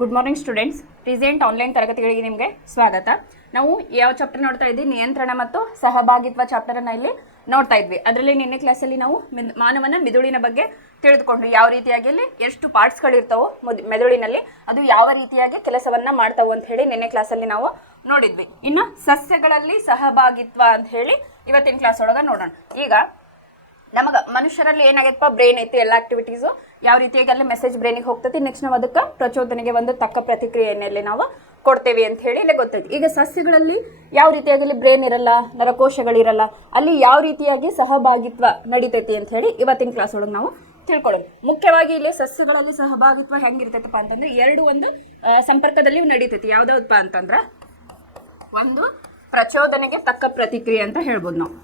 Good morning students. Present online ತರಗತಿಗಳಿಗೆ ನಿಮಗೆ ಸ್ವಾಗತ. ನಾವು ಯಾವ ಚಾಪ್ಟರ್ ನೋಡ್ತಾ ಇದ್ವಿ? ನಿಯಂತ್ರಣ ಮತ್ತು ಸಹಭಾಗಿತ್ವ ಚಾಪ್ಟರನ್ನು ಇಲ್ಲಿ ನೋಡ್ತಾ ಇದ್ವಿ. ಅದರಲ್ಲಿ ನಿನ್ನೆ ಕ್ಲಾಸಲ್ಲಿ ನಾವು ಮಾನವನ ಮೆದುಳಿನ ಬಗ್ಗೆ ತಿಳಿದುಕೊಂಡು ಯಾವ ರೀತಿಯಾಗಿ ಅಲ್ಲಿ ಎಷ್ಟು ಪಾರ್ಟ್ಸ್ಗಳಿರ್ತಾವೋ ಮೆದುಳಿನಲ್ಲಿ ಅದು ಯಾವ ರೀತಿಯಾಗಿ ಕೆಲಸವನ್ನ ಮಾಡ್ತಾವೆ ಅಂತ ಹೇಳಿ ನಿನ್ನೆ ಕ್ಲಾಸಲ್ಲಿ ನಾವು ನೋಡಿದ್ವಿ. ಇನ್ನು ಸಸ್ಯಗಳಲ್ಲಿ ಸಹಭಾಗಿತ್ವ ಅಂತ ಹೇಳಿ ಇವತ್ತಿನ ಕ್ಲಾಸ್ ಒಳಗೆ ನೋಡೋಣ. ಈಗ ಮನುಷ್ಯರಲ್ಲಿ ಏನಾಗೈತಪ್ಪ, ಬ್ರೈನ್ ಐತಿ, ಎಲ್ಲ ಆಕ್ಟಿವಿಟೀಸು ಯಾವ ರೀತಿಯಾಗಿ ಅಲ್ಲಿ ಮೆಸೇಜ್ ಬ್ರೈನಿಗೆ ಹೋಗ್ತೈತಿ. ನೆಕ್ಸ್ಟ್ ನಾವು ಅದಕ್ಕೆ ಪ್ರಚೋದನೆಗೆ ಒಂದು ತಕ್ಕ ಪ್ರತಿಕ್ರಿಯೆಯಲ್ಲಿ ನಾವು ಕೊಡ್ತೇವೆ ಅಂತ ಹೇಳಿ ಇಲ್ಲೇ ಗೊತ್ತೈತಿ. ಈಗ ಸಸ್ಯಗಳಲ್ಲಿ ಯಾವ ರೀತಿಯಾಗಿ ಅಲ್ಲಿ ಬ್ರೈನ್ ಇರಲ್ಲ, ನರಕೋಶಗಳಿರಲ್ಲ, ಅಲ್ಲಿ ಯಾವ ರೀತಿಯಾಗಿ ಸಹಭಾಗಿತ್ವ ನಡೀತೈತಿ ಅಂತ ಹೇಳಿ ಇವತ್ತಿನ ಕ್ಲಾಸ್ ಒಳಗೆ ನಾವು ತಿಳ್ಕೊಳ್ಳೋಣ. ಮುಖ್ಯವಾಗಿ ಇಲ್ಲಿ ಸಸ್ಯಗಳಲ್ಲಿ ಸಹಭಾಗಿತ್ವ ಹೆಂಗಿರ್ತೈತಪ್ಪ ಅಂತಂದ್ರೆ ಎರಡು ಒಂದು ಸಂಪರ್ಕದಲ್ಲಿ ನಡೀತೈತಿ. ಯಾವ್ದಾವಪ್ಪ ಅಂತಂದ್ರೆ ಒಂದು ಪ್ರಚೋದನೆಗೆ ತಕ್ಕ ಪ್ರತಿಕ್ರಿಯೆ ಅಂತ ಹೇಳ್ಬೋದು ನಾವು.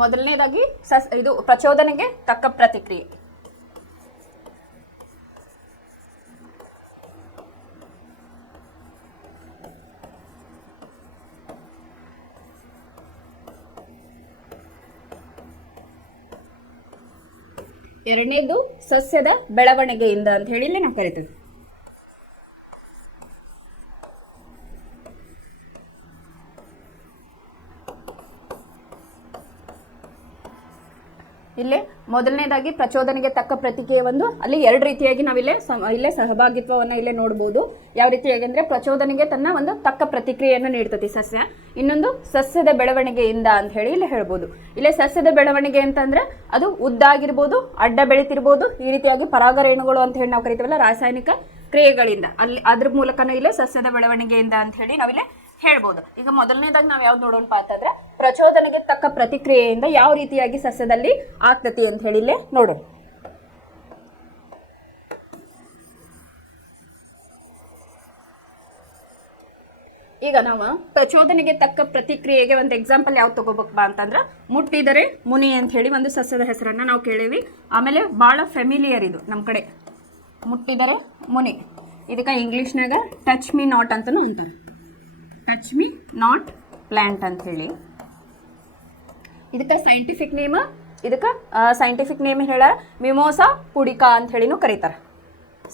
ಮೊದಲನೇದಾಗಿ ಇದು ಪ್ರಚೋದನೆಗೆ ತಕ್ಕ ಪ್ರತಿಕ್ರಿಯೆ. ಎರಡನೇದು ಸಸ್ಯದ ಬೆಳವಣಿಗೆಯಿಂದ ಅಂತ ಹೇಳಿ ನಾವು ಕರಿತೀವಿ. ಇಲ್ಲೇ ಮೊದಲನೇದಾಗಿ ಪ್ರಚೋದನೆಗೆ ತಕ್ಕ ಪ್ರತಿಕ್ರಿಯೆ ಒಂದು ಅಲ್ಲಿ ಎರಡು ರೀತಿಯಾಗಿ ನಾವಿಲ್ಲೇ ಇಲ್ಲೇ ಸಹಭಾಗಿತ್ವವನ್ನು ಇಲ್ಲೇ ನೋಡ್ಬೋದು. ಯಾವ ರೀತಿಯಾಗಿ ಅಂದರೆ ಪ್ರಚೋದನೆಗೆ ತನ್ನ ಒಂದು ತಕ್ಕ ಪ್ರತಿಕ್ರಿಯೆಯನ್ನು ನೀಡ್ತತಿ ಸಸ್ಯ. ಇನ್ನೊಂದು ಸಸ್ಯದ ಬೆಳವಣಿಗೆಯಿಂದ ಅಂತ ಹೇಳಿ ಇಲ್ಲಿ ಹೇಳ್ಬೋದು. ಇಲ್ಲೇ ಸಸ್ಯದ ಬೆಳವಣಿಗೆ ಅಂತಂದ್ರೆ ಅದು ಉದ್ದಾಗಿರ್ಬೋದು, ಅಡ್ಡ ಬೆಳಿತಿರ್ಬೋದು, ಈ ರೀತಿಯಾಗಿ ಪರಾಗರೇಣುಗಳು ಅಂತ ಹೇಳಿ ನಾವು ಕರಿತೀವಲ್ಲ, ರಾಸಾಯನಿಕ ಕ್ರಿಯೆಗಳಿಂದ ಅಲ್ಲಿ ಅದ್ರ ಮೂಲಕನೂ ಇಲ್ಲೇ ಸಸ್ಯದ ಬೆಳವಣಿಗೆಯಿಂದ ಅಂತ ಹೇಳಿ ನಾವಿಲ್ಲೇ ಹೇಳ್ಬೋದು. ಈಗ ಮೊದಲನೇದಾಗಿ ನಾವು ಯಾವ್ದು ನೋಡೋಣಪ್ಪ ಅಂತಂದ್ರೆ ಪ್ರಚೋದನೆಗೆ ತಕ್ಕ ಪ್ರತಿಕ್ರಿಯೆಯಿಂದ ಯಾವ ರೀತಿಯಾಗಿ ಸಸ್ಯದಲ್ಲಿ ಆಗ್ತತಿ ಅಂತ ಹೇಳಿ ಇಲ್ಲೇ ನೋಡೋಣ. ಈಗ ನಾವು ಪ್ರಚೋದನೆಗೆ ತಕ್ಕ ಪ್ರತಿಕ್ರಿಯೆಗೆ ಒಂದು ಎಕ್ಸಾಂಪಲ್ ಯಾವ್ದು ತಗೋಬೇಕಪ್ಪ ಅಂತಂದ್ರೆ ಮುಟ್ಟಿದರೆ ಮುನಿ ಅಂತ ಹೇಳಿ ಒಂದು ಸಸ್ಯದ ಹೆಸರನ್ನ ನಾವು ಕೇಳೀವಿ. ಆಮೇಲೆ ಭಾಳ ಫೆಮಿಲಿಯರ್ ಇದು ನಮ್ಮ ಕಡೆ, ಮುಟ್ಟಿದರೆ ಮುನಿ. ಇದಕ್ಕೆ ಇಂಗ್ಲೀಷ್ನಾಗ ಟಚ್ ಮಿ ನಾಟ್ ಅಂತಲೂ ಅಂತಾರೆ. ಟಚ್ ಮಿ ನಾಟ್ ಪ್ಲ್ಯಾಂಟ್ ಅಂತ ಹೇಳಿ ಇದಕ್ಕೆ ಸೈಂಟಿಫಿಕ್ ನೇಮ್ ಹೇಳ ಮಿಮೋಸಾ ಪುಡಿಕಾ ಅಂತ ಹೇಳಿನೂ ಕರೀತಾರೆ.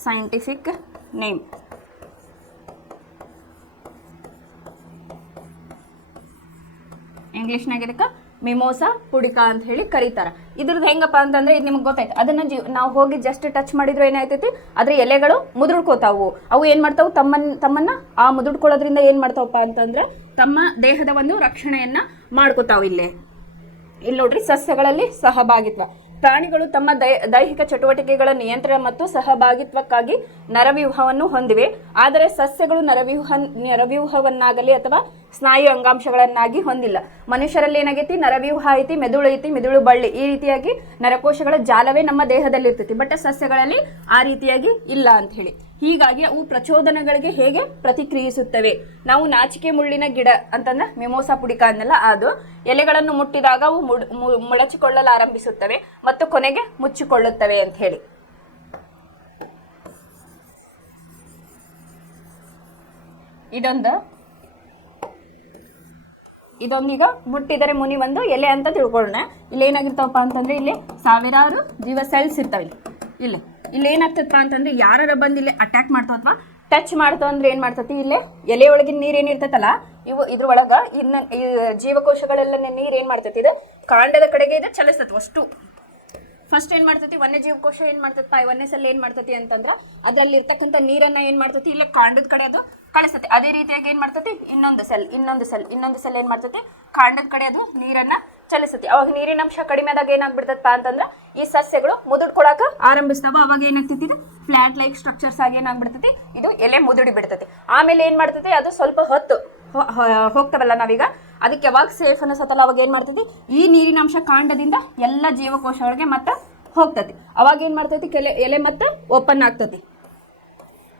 ಸೈಂಟಿಫಿಕ್ ನೇಮ್ ಇಂಗ್ಲೀಷ್ನಾಗ ಇದಕ್ಕೆ ಮಿಮೋಸಾ ಪುಡಿಕಾ ಅಂತ ಹೇಳಿ ಕರೀತಾರೆ. ಇದ್ರದ್ದು ಹೆಂಗಪ್ಪ ಅಂತಂದ್ರೆ ಇದು ನಿಮ್ಗೆ ಗೊತ್ತಾಯ್ತು. ಅದನ್ನ ನಾವು ಹೋಗಿ ಜಸ್ಟ್ ಟಚ್ ಮಾಡಿದ್ರೆ ಏನಾಯ್ತೈತಿ, ಅದ್ರ ಎಲೆಗಳು ಮುದುಡ್ಕೋತಾವು. ಅವು ಏನ್ ಮಾಡ್ತಾವು, ತಮ್ಮನ್ನ ಆ ಮುದುಡ್ಕೊಳ್ಳೋದ್ರಿಂದ ಏನ್ ಮಾಡ್ತಾವಪ್ಪ ಅಂತಂದ್ರೆ ತಮ್ಮ ದೇಹದ ಒಂದು ರಕ್ಷಣೆಯನ್ನ ಮಾಡ್ಕೋತಾವು. ಇಲ್ಲಿ ನೋಡ್ರಿ, ಸಸ್ಯಗಳಲ್ಲಿ ಸಹಭಾಗಿತ್ವ. ಪ್ರಾಣಿಗಳು ತಮ್ಮ ದೈಹಿಕ ಚಟುವಟಿಕೆಗಳ ನಿಯಂತ್ರಣ ಮತ್ತು ಸಹಭಾಗಿತ್ವಕ್ಕಾಗಿ ನರವ್ಯೂಹವನ್ನು ಹೊಂದಿವೆ. ಆದರೆ ಸಸ್ಯಗಳು ನರವ್ಯೂಹವನ್ನಾಗಲಿ ಅಥವಾ ಸ್ನಾಯು ಅಂಗಾಂಶಗಳನ್ನಾಗಿ ಹೊಂದಿಲ್ಲ. ಮನುಷ್ಯರಲ್ಲಿ ಏನಾಗೈತಿ, ನರವ್ಯೂಹ ಐತಿ, ಮೆದುಳು ಐತಿ, ಮೆದುಳು ಬಳ್ಳಿ, ಈ ರೀತಿಯಾಗಿ ನರಕೋಶಗಳ ಜಾಲವೇ ನಮ್ಮ ದೇಹದಲ್ಲಿ ಇರ್ತೈತಿ. ಬಟ್ ಸಸ್ಯಗಳಲ್ಲಿ ಆ ರೀತಿಯಾಗಿ ಇಲ್ಲ ಅಂತ ಹೇಳಿ. ಹೀಗಾಗಿ ಅವು ಪ್ರಚೋದನೆಗಳಿಗೆ ಹೇಗೆ ಪ್ರತಿಕ್ರಿಯಿಸುತ್ತವೆ. ನಾವು ನಾಚಿಕೆ ಮುಳ್ಳಿನ ಗಿಡ ಅಂತಂದ್ರೆ ಮಿಮೋಸಾ ಪುಡಿಕಾ ಅನ್ನಲ್ಲ, ಅದು ಎಲೆಗಳನ್ನು ಮುಟ್ಟಿದಾಗ ಅವು ಮೊಳಚಿಕೊಳ್ಳಲಾರಂಭಿಸುತ್ತವೆ ಮತ್ತು ಕೊನೆಗೆ ಮುಚ್ಚಿಕೊಳ್ಳುತ್ತವೆ ಅಂತ ಹೇಳಿ. ಇದೊಂದೀಗ ಮುಟ್ಟಿದರೆ ಮುನಿ ಒಂದು ಎಲೆ ಅಂತ ತಿಳ್ಕೊಳ್ಳೋಣ. ಇಲ್ಲಿ ಏನಾಗಿರ್ತಾವಪ್ಪ ಅಂತಂದ್ರೆ ಇಲ್ಲಿ ಸಾವಿರಾರು ಜೀವ ಸೆಲ್ಸ್ ಇರ್ತಾವೆ. ಇಲ್ಲಿ ಏನಾಗ್ತದಪ್ಪ ಅಂತಂದ್ರೆ ಯಾರ ಬಂದು ಇಲ್ಲಿ ಅಟ್ಯಾಕ್ ಮಾಡ್ತಾವ ಅಥವಾ ಟಚ್ ಮಾಡ್ತಾವ ಅಂದ್ರೆ ಏನ್ ಮಾಡ್ತತಿ, ಇಲ್ಲೇ ಎಲೆ ಒಳಗಿನ ನೀರ್ ಏನಿರ್ತೈತಲ್ಲ, ಇದ್ರೊಳಗ ಈ ಜೀವಕೋಶಗಳೆಲ್ಲ ನೀರ್ ಏನ್ ಮಾಡ್ತತಿ, ಇದು ಕಾಂಡದ ಕಡೆಗೆ ಇದು ಚಲಿಸ್ತತಿ. ಅಷ್ಟು ಫಸ್ಟ್ ಏನ್ ಮಾಡ್ತತಿ, ವನ್ಯಜೀವಕೋಶ ಏನ್ ಮಾಡ್ತತಿ, ವನ್ಯ ಸೆಲ್ ಏನ್ ಮಾಡ್ತತಿ ಅಂತಂದ್ರ ಅದ್ರಲ್ಲಿ ಇರ್ತಕ್ಕಂಥ ನೀರನ್ನ ಏನ್ ಮಾಡ್ತತಿ, ಇಲ್ಲೇ ಕಾಂಡದ ಕಡೆ ಅದು ಕಳಿಸ್ತತಿ. ಅದೇ ರೀತಿಯಾಗಿ ಏನ್ ಮಾಡ್ತತಿ, ಇನ್ನೊಂದು ಸೆಲ್ ಏನ್ ಮಾಡ್ತತಿ, ಕಾಂಡದ ಕಡೆ ಅದು ನೀರನ್ನ ಚಲಿಸ್ತತಿ. ಅವಾಗ ನೀರಿನ ಅಂಶ ಕಡಿಮೆ ಆದಾಗ ಏನಾಗ್ಬಿಡ್ತಪ್ಪ ಅಂತಂದ್ರ ಈ ಸಸ್ಯಗಳು ಮುದುಡ್ಕೊಳಕ ಆರಂಭಿಸ್ತಾವ. ಅವಾಗ ಏನಾಗ್ತೈತಿ, ಇದು ಫ್ಲಾಟ್ ಲೈಕ್ ಸ್ಟ್ರಕ್ಚರ್ಸ್ ಆಗಿ ಏನಾಗ್ಬಿಡ್ತತಿ, ಇದು ಎಲೆ ಮುದುಡಿ ಬಿಡ್ತತಿ. ಆಮೇಲೆ ಏನ್ ಮಾಡ್ತತಿ, ಅದು ಸ್ವಲ್ಪ ಹೊತ್ತು ಹೋಗ್ತಾವಲ್ಲ ನಾವೀಗ, ಅದಕ್ಕೆ ಯಾವಾಗ ಸೇಫ್ ಅನಿಸತ್ತಲ್ಲ ಅವಾಗ ಏನ್ ಮಾಡ್ತೈತಿ, ಈ ನೀರಿನ ಅಂಶ ಕಾಂಡದಿಂದ ಎಲ್ಲ ಜೀವಕೋಶಗಳಿಗೆ ಮತ್ತೆ ಹೋಗ್ತತಿ. ಅವಾಗ ಏನ್ ಮಾಡ್ತೈತಿ, ಎಲೆ ಮತ್ತೆ ಓಪನ್ ಆಗ್ತತಿ.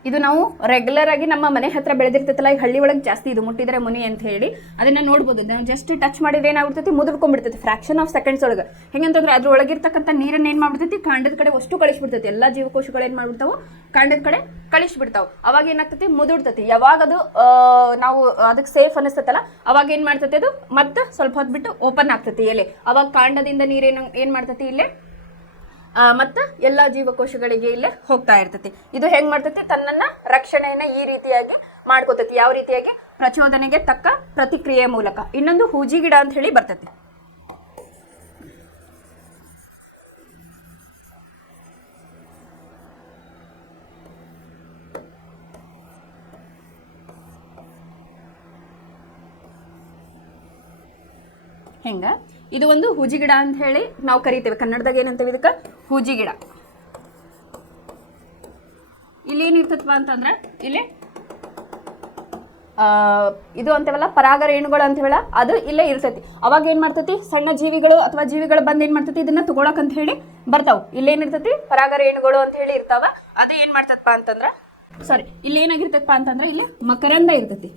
ಇದು ನಾವು ರೆಗ್ಯುಲರ್ ಆಗಿ ನಮ್ಮ ಮನೆ ಹತ್ರ ಬೆಳೆದಿರ್ತೈತಲ್ಲ, ಈ ಹಳ್ಳಿ ಒಳಗೆ ಜಾಸ್ತಿ ಇದು ಮುಟ್ಟಿದ್ರೆ ಮುನಿ ಅಂತ ಹೇಳಿ ಅದನ್ನ ನೋಡ್ಬೋದು. ನಾವು ಜಸ್ಟ್ ಟಚ್ ಮಾಡಿದ್ರೆ ಏನಾಗ್ಬಿಡ್ತೈತಿ, ಮುದುರ್ಕೊಂಡ್ಬಿಡ್ತೈತಿ ಫ್ರಾಕ್ಷನ್ ಆಫ್ ಸೆಕೆಂಡ್ಸ್ ಒಳಗೆ. ಹೆಂಗಂತಂದ್ರೆ ಅದ್ರ ಒಳಗಿರ್ತಕ್ಕಂಥ ನೀರನ್ನ ಏನು ಮಾಡ್ಬಿಡ್ತೈತಿ, ಕಾಂಡದ ಕಡೆ ಅಷ್ಟು ಕಳಿಸ್ಬಿಡ್ತೈತಿ. ಎಲ್ಲ ಜೀವಕೋಶಗಳು ಏನು ಮಾಡ್ಬಿಡ್ತಾವೆ, ಕಾಂಡದ ಕಡೆ ಕಳಿಸ್ಬಿಡ್ತಾವೆ. ಅವಾಗ ಏನಾಗ್ತೈತಿ, ಮುದುಡ್ತೈತಿ. ಯಾವಾಗ ಅದು ನಾವು ಅದಕ್ಕೆ ಸೇಫ್ ಅನಿಸ್ತೈತಲ್ಲ, ಅವಾಗ ಏನು ಮಾಡ್ತೈತಿ, ಅದು ಮತ್ತೆ ಸ್ವಲ್ಪ ಹೊತ್ತು ಬಿಟ್ಟು ಓಪನ್ ಆಗ್ತೈತಿ ಎಲೆ. ಅವಾಗ ಕಾಂಡದಿಂದ ನೀರೇನು ಏನು ಮಾಡ್ತೈತಿ, ಇಲ್ಲೇ ಮತ್ತು ಎಲ್ಲ ಜೀವಕೋಶಗಳಿಗೆ ಇಲ್ಲೇ ಹೋಗ್ತಾ ಇರ್ತೈತಿ. ಇದು ಹೆಂಗ್ ಮಾಡ್ತೈತಿ, ತನ್ನನ್ನ ರಕ್ಷಣೆಯನ್ನ ಈ ರೀತಿಯಾಗಿ ಮಾಡ್ಕೋತೈತಿ. ಯಾವ ರೀತಿಯಾಗಿ, ಪ್ರಚೋದನೆಗೆ ತಕ್ಕ ಪ್ರತಿಕ್ರಿಯೆ ಮೂಲಕ. ಇನ್ನೊಂದು ಹೂಜಿ ಗಿಡ ಅಂತ ಹೇಳಿ ಬರ್ತೈತಿ. ಹೆಂಗ ಇದು ಒಂದು ಹೂಜಿ ಗಿಡ ಅಂತ ಹೇಳಿ ನಾವು ಕರಿತೇವೆ. ಕನ್ನಡದಾಗ ಏನಂತೇವೆ ಇದಕ್ಕೆ, ಹೂಜಿ ಗಿಡ. ಇಲ್ಲಿ ಏನಿರ್ತತ್ವ ಅಂತಂದ್ರೆ, ಇಲ್ಲಿ ಇದು ಅಂತೇವಲ್ಲ ಪರಾಗ ರೇಣುಗಳು ಅಂತೇವಲ್ಲ, ಅದು ಇಲ್ಲೇ ಇರ್ತೈತಿ. ಅವಾಗ ಏನ್ ಮಾಡ್ತೈತಿ, ಸಣ್ಣ ಜೀವಿಗಳು ಅಥವಾ ಜೀವಿಗಳು ಬಂದ್ ಏನ್ ಮಾಡ್ತೈತಿ, ಇದನ್ನ ತಗೊಳಕ್ ಅಂತ ಹೇಳಿ ಬರ್ತಾವ. ಇಲ್ಲೇನಿರ್ತೈತಿ, ಪರಾಗ ರೇಣುಗಳು ಅಂತ ಹೇಳಿ ಇರ್ತಾವ. ಅದು ಏನ್ ಮಾಡ್ತಪ್ಪ ಅಂತಂದ್ರ, ಸಾರಿ, ಇಲ್ಲಿ ಏನಾಗಿರ್ತೈತಪ್ಪ ಅಂತಂದ್ರ, ಇಲ್ಲಿ ಮಕರಂದ ಇರ್ತೈತಿ.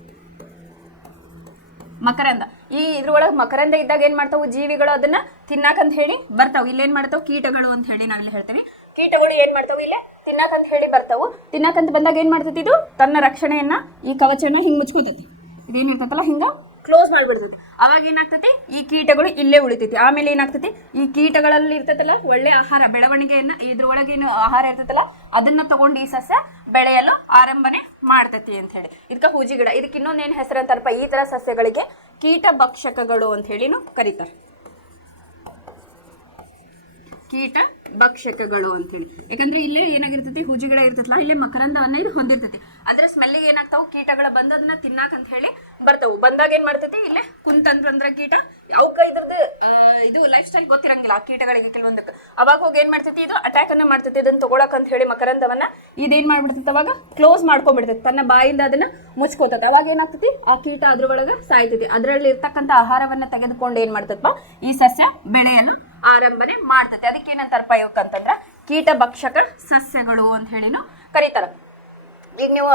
ಮಕರಂದ, ಈ ಇದ್ರೊಳಗೆ ಮಕರಂದ ಇದ್ದಾಗ ಏನ್ ಮಾಡ್ತಾವು, ಜೀವಿಗಳು ಅದನ್ನ ತಿನ್ನಾಕಂತ ಹೇಳಿ ಬರ್ತಾವ. ಇಲ್ಲೇನ್ ಮಾಡ್ತಾವ, ಕೀಟಗಳು ಅಂತ ಹೇಳಿ ನಾವಿಲ್ಲಿ ಹೇಳ್ತೀವಿ. ಕೀಟಗಳು ಏನ್ ಮಾಡ್ತಾವ, ಇಲ್ಲೇ ತಿನ್ನಾಕಂತ ಹೇಳಿ ಬರ್ತಾವು. ತಿನ್ನಾಕಂತ ಬಂದಾಗ ಏನ್ ಮಾಡ್ತೈತಿ, ಇದು ತನ್ನ ರಕ್ಷಣೆಯನ್ನ, ಈ ಕವಚನ ಹಿಂಗ್ ಮುಚ್ಕೋತೈತಿ. ಇದೇನಿರ್ತೈತಲ್ಲ ಹಿಂಗ ಕ್ಲೋಸ್ ಮಾಡ್ಬಿಡ್ತೈತಿ. ಅವಾಗ ಏನಾಗ್ತೈತಿ, ಈ ಕೀಟಗಳು ಇಲ್ಲೇ ಉಳಿತೈತಿ. ಆಮೇಲೆ ಏನಾಗ್ತೈತಿ, ಈ ಕೀಟಗಳಲ್ಲಿ ಇರ್ತೈತಲ್ಲ ಒಳ್ಳೆ ಆಹಾರ, ಬೆಳವಣಿಗೆಯನ್ನ, ಇದ್ರೊಳಗೇನು ಆಹಾರ ಇರ್ತೈತಲ್ಲ ಅದನ್ನ ತಗೊಂಡು ಈ ಸಸ್ಯ ಬೆಳೆಯಲು ಆರಂಭನೆ ಮಾಡ್ತೈತಿ ಅಂತ ಹೇಳಿ. ಇದಕ್ಕೆ ಹೂಜಿ ಗಿಡ. ಇದಕ್ಕೆ ಇನ್ನೊಂದೇನು ಹೆಸರು ಅಂತಾರಪ್ಪ, ಈ ತರ ಸಸ್ಯಗಳಿಗೆ ಕೀಟ ಭಕ್ಷಕಗಳು ಅಂತ ಹೇಳಿನೂ ಕರೀತಾರೆ. ಕೀಟ ಭಕ್ಷಕಗಳು ಅಂತ ಹೇಳಿ. ಯಾಕಂದ್ರೆ ಇಲ್ಲೇ ಏನಾಗಿರ್ತೈತಿ, ಹೂಜಿ ಗಿಡ ಇರ್ತೈತಲ್ಲ, ಇಲ್ಲೇ ಮಕರಂದವನ್ನ ಇದು ಹೊಂದಿರ್ತೈತಿ. ಅದ್ರ ಸ್ಮೆಲ್ಲಿಗೆ ಏನಾಗ್ತಾವು, ಕೀಟಗಳ ಬಂದು ಅದನ್ನ ತಿನ್ನಾಕಂತ ಹೇಳಿ ಬರ್ತಾವು. ಬಂದಾಗ ಏನ್ ಮಾಡ್ತೈತಿ, ಇಲ್ಲೇ ಕುಂತಂದ್ರ ಕೀಟ ಅವಕ್ಕ ಇದ್ರದ್ದು ಇದು ಲೈಫ್ ಸ್ಟೈಲ್ ಗೊತ್ತಿರಂಗಿಲ್ಲ ಆ ಕೀಟಗಳಿಗೆ ಕೆಲವೊಂದಕ್ಕೆ. ಅವಾಗ ಹೋಗಿ ಏನ್ ಮಾಡ್ತೈತಿ, ಇದು ಅಟ್ಯಾಕ್ ಅನ್ನ ಮಾಡ್ತೈತಿ ಇದನ್ನ ತಗೊಳಕ್ ಅಂತ ಹೇಳಿ ಮಕರಂದವನ್ನ. ಇದೇನ್ ಮಾಡ್ಬಿಡ್ತೈತಿ, ಅವಾಗ ಕ್ಲೋಸ್ ಮಾಡ್ಕೊಂಡ್ಬಿಡ್ತೈತಿ, ತನ್ನ ಬಾಯಿಂದ ಅದನ್ನ ಮುಚ್ಕೋತೈತಿ. ಅವಾಗ ಏನಾಗ್ತೈತಿ, ಆ ಕೀಟ ಅದ್ರೊಳಗ ಸಾಯ್ತೈತಿ. ಅದ್ರಲ್ಲಿ ಇರ್ತಕ್ಕಂಥ ಆಹಾರವನ್ನ ತೆಗೆದುಕೊಂಡು ಏನ್ ಮಾಡ್ತೈತಪ್ಪ, ಈ ಸಸ್ಯ ಬೆಳೆಯಲು ಆರಂಭನೆ ಮಾಡ್ತೈತಿ. ಅದಕ್ಕೆ ಏನಂತಾರಪ್ಪ ಇವಕ್ಕಂತಂದ್ರ ಕೀಟ ಭಕ್ಷಕ ಸಸ್ಯಗಳು ಅಂತ ಹೇಳಿನೂ ಕರೀತಾರ. ಈಗ ನೀವು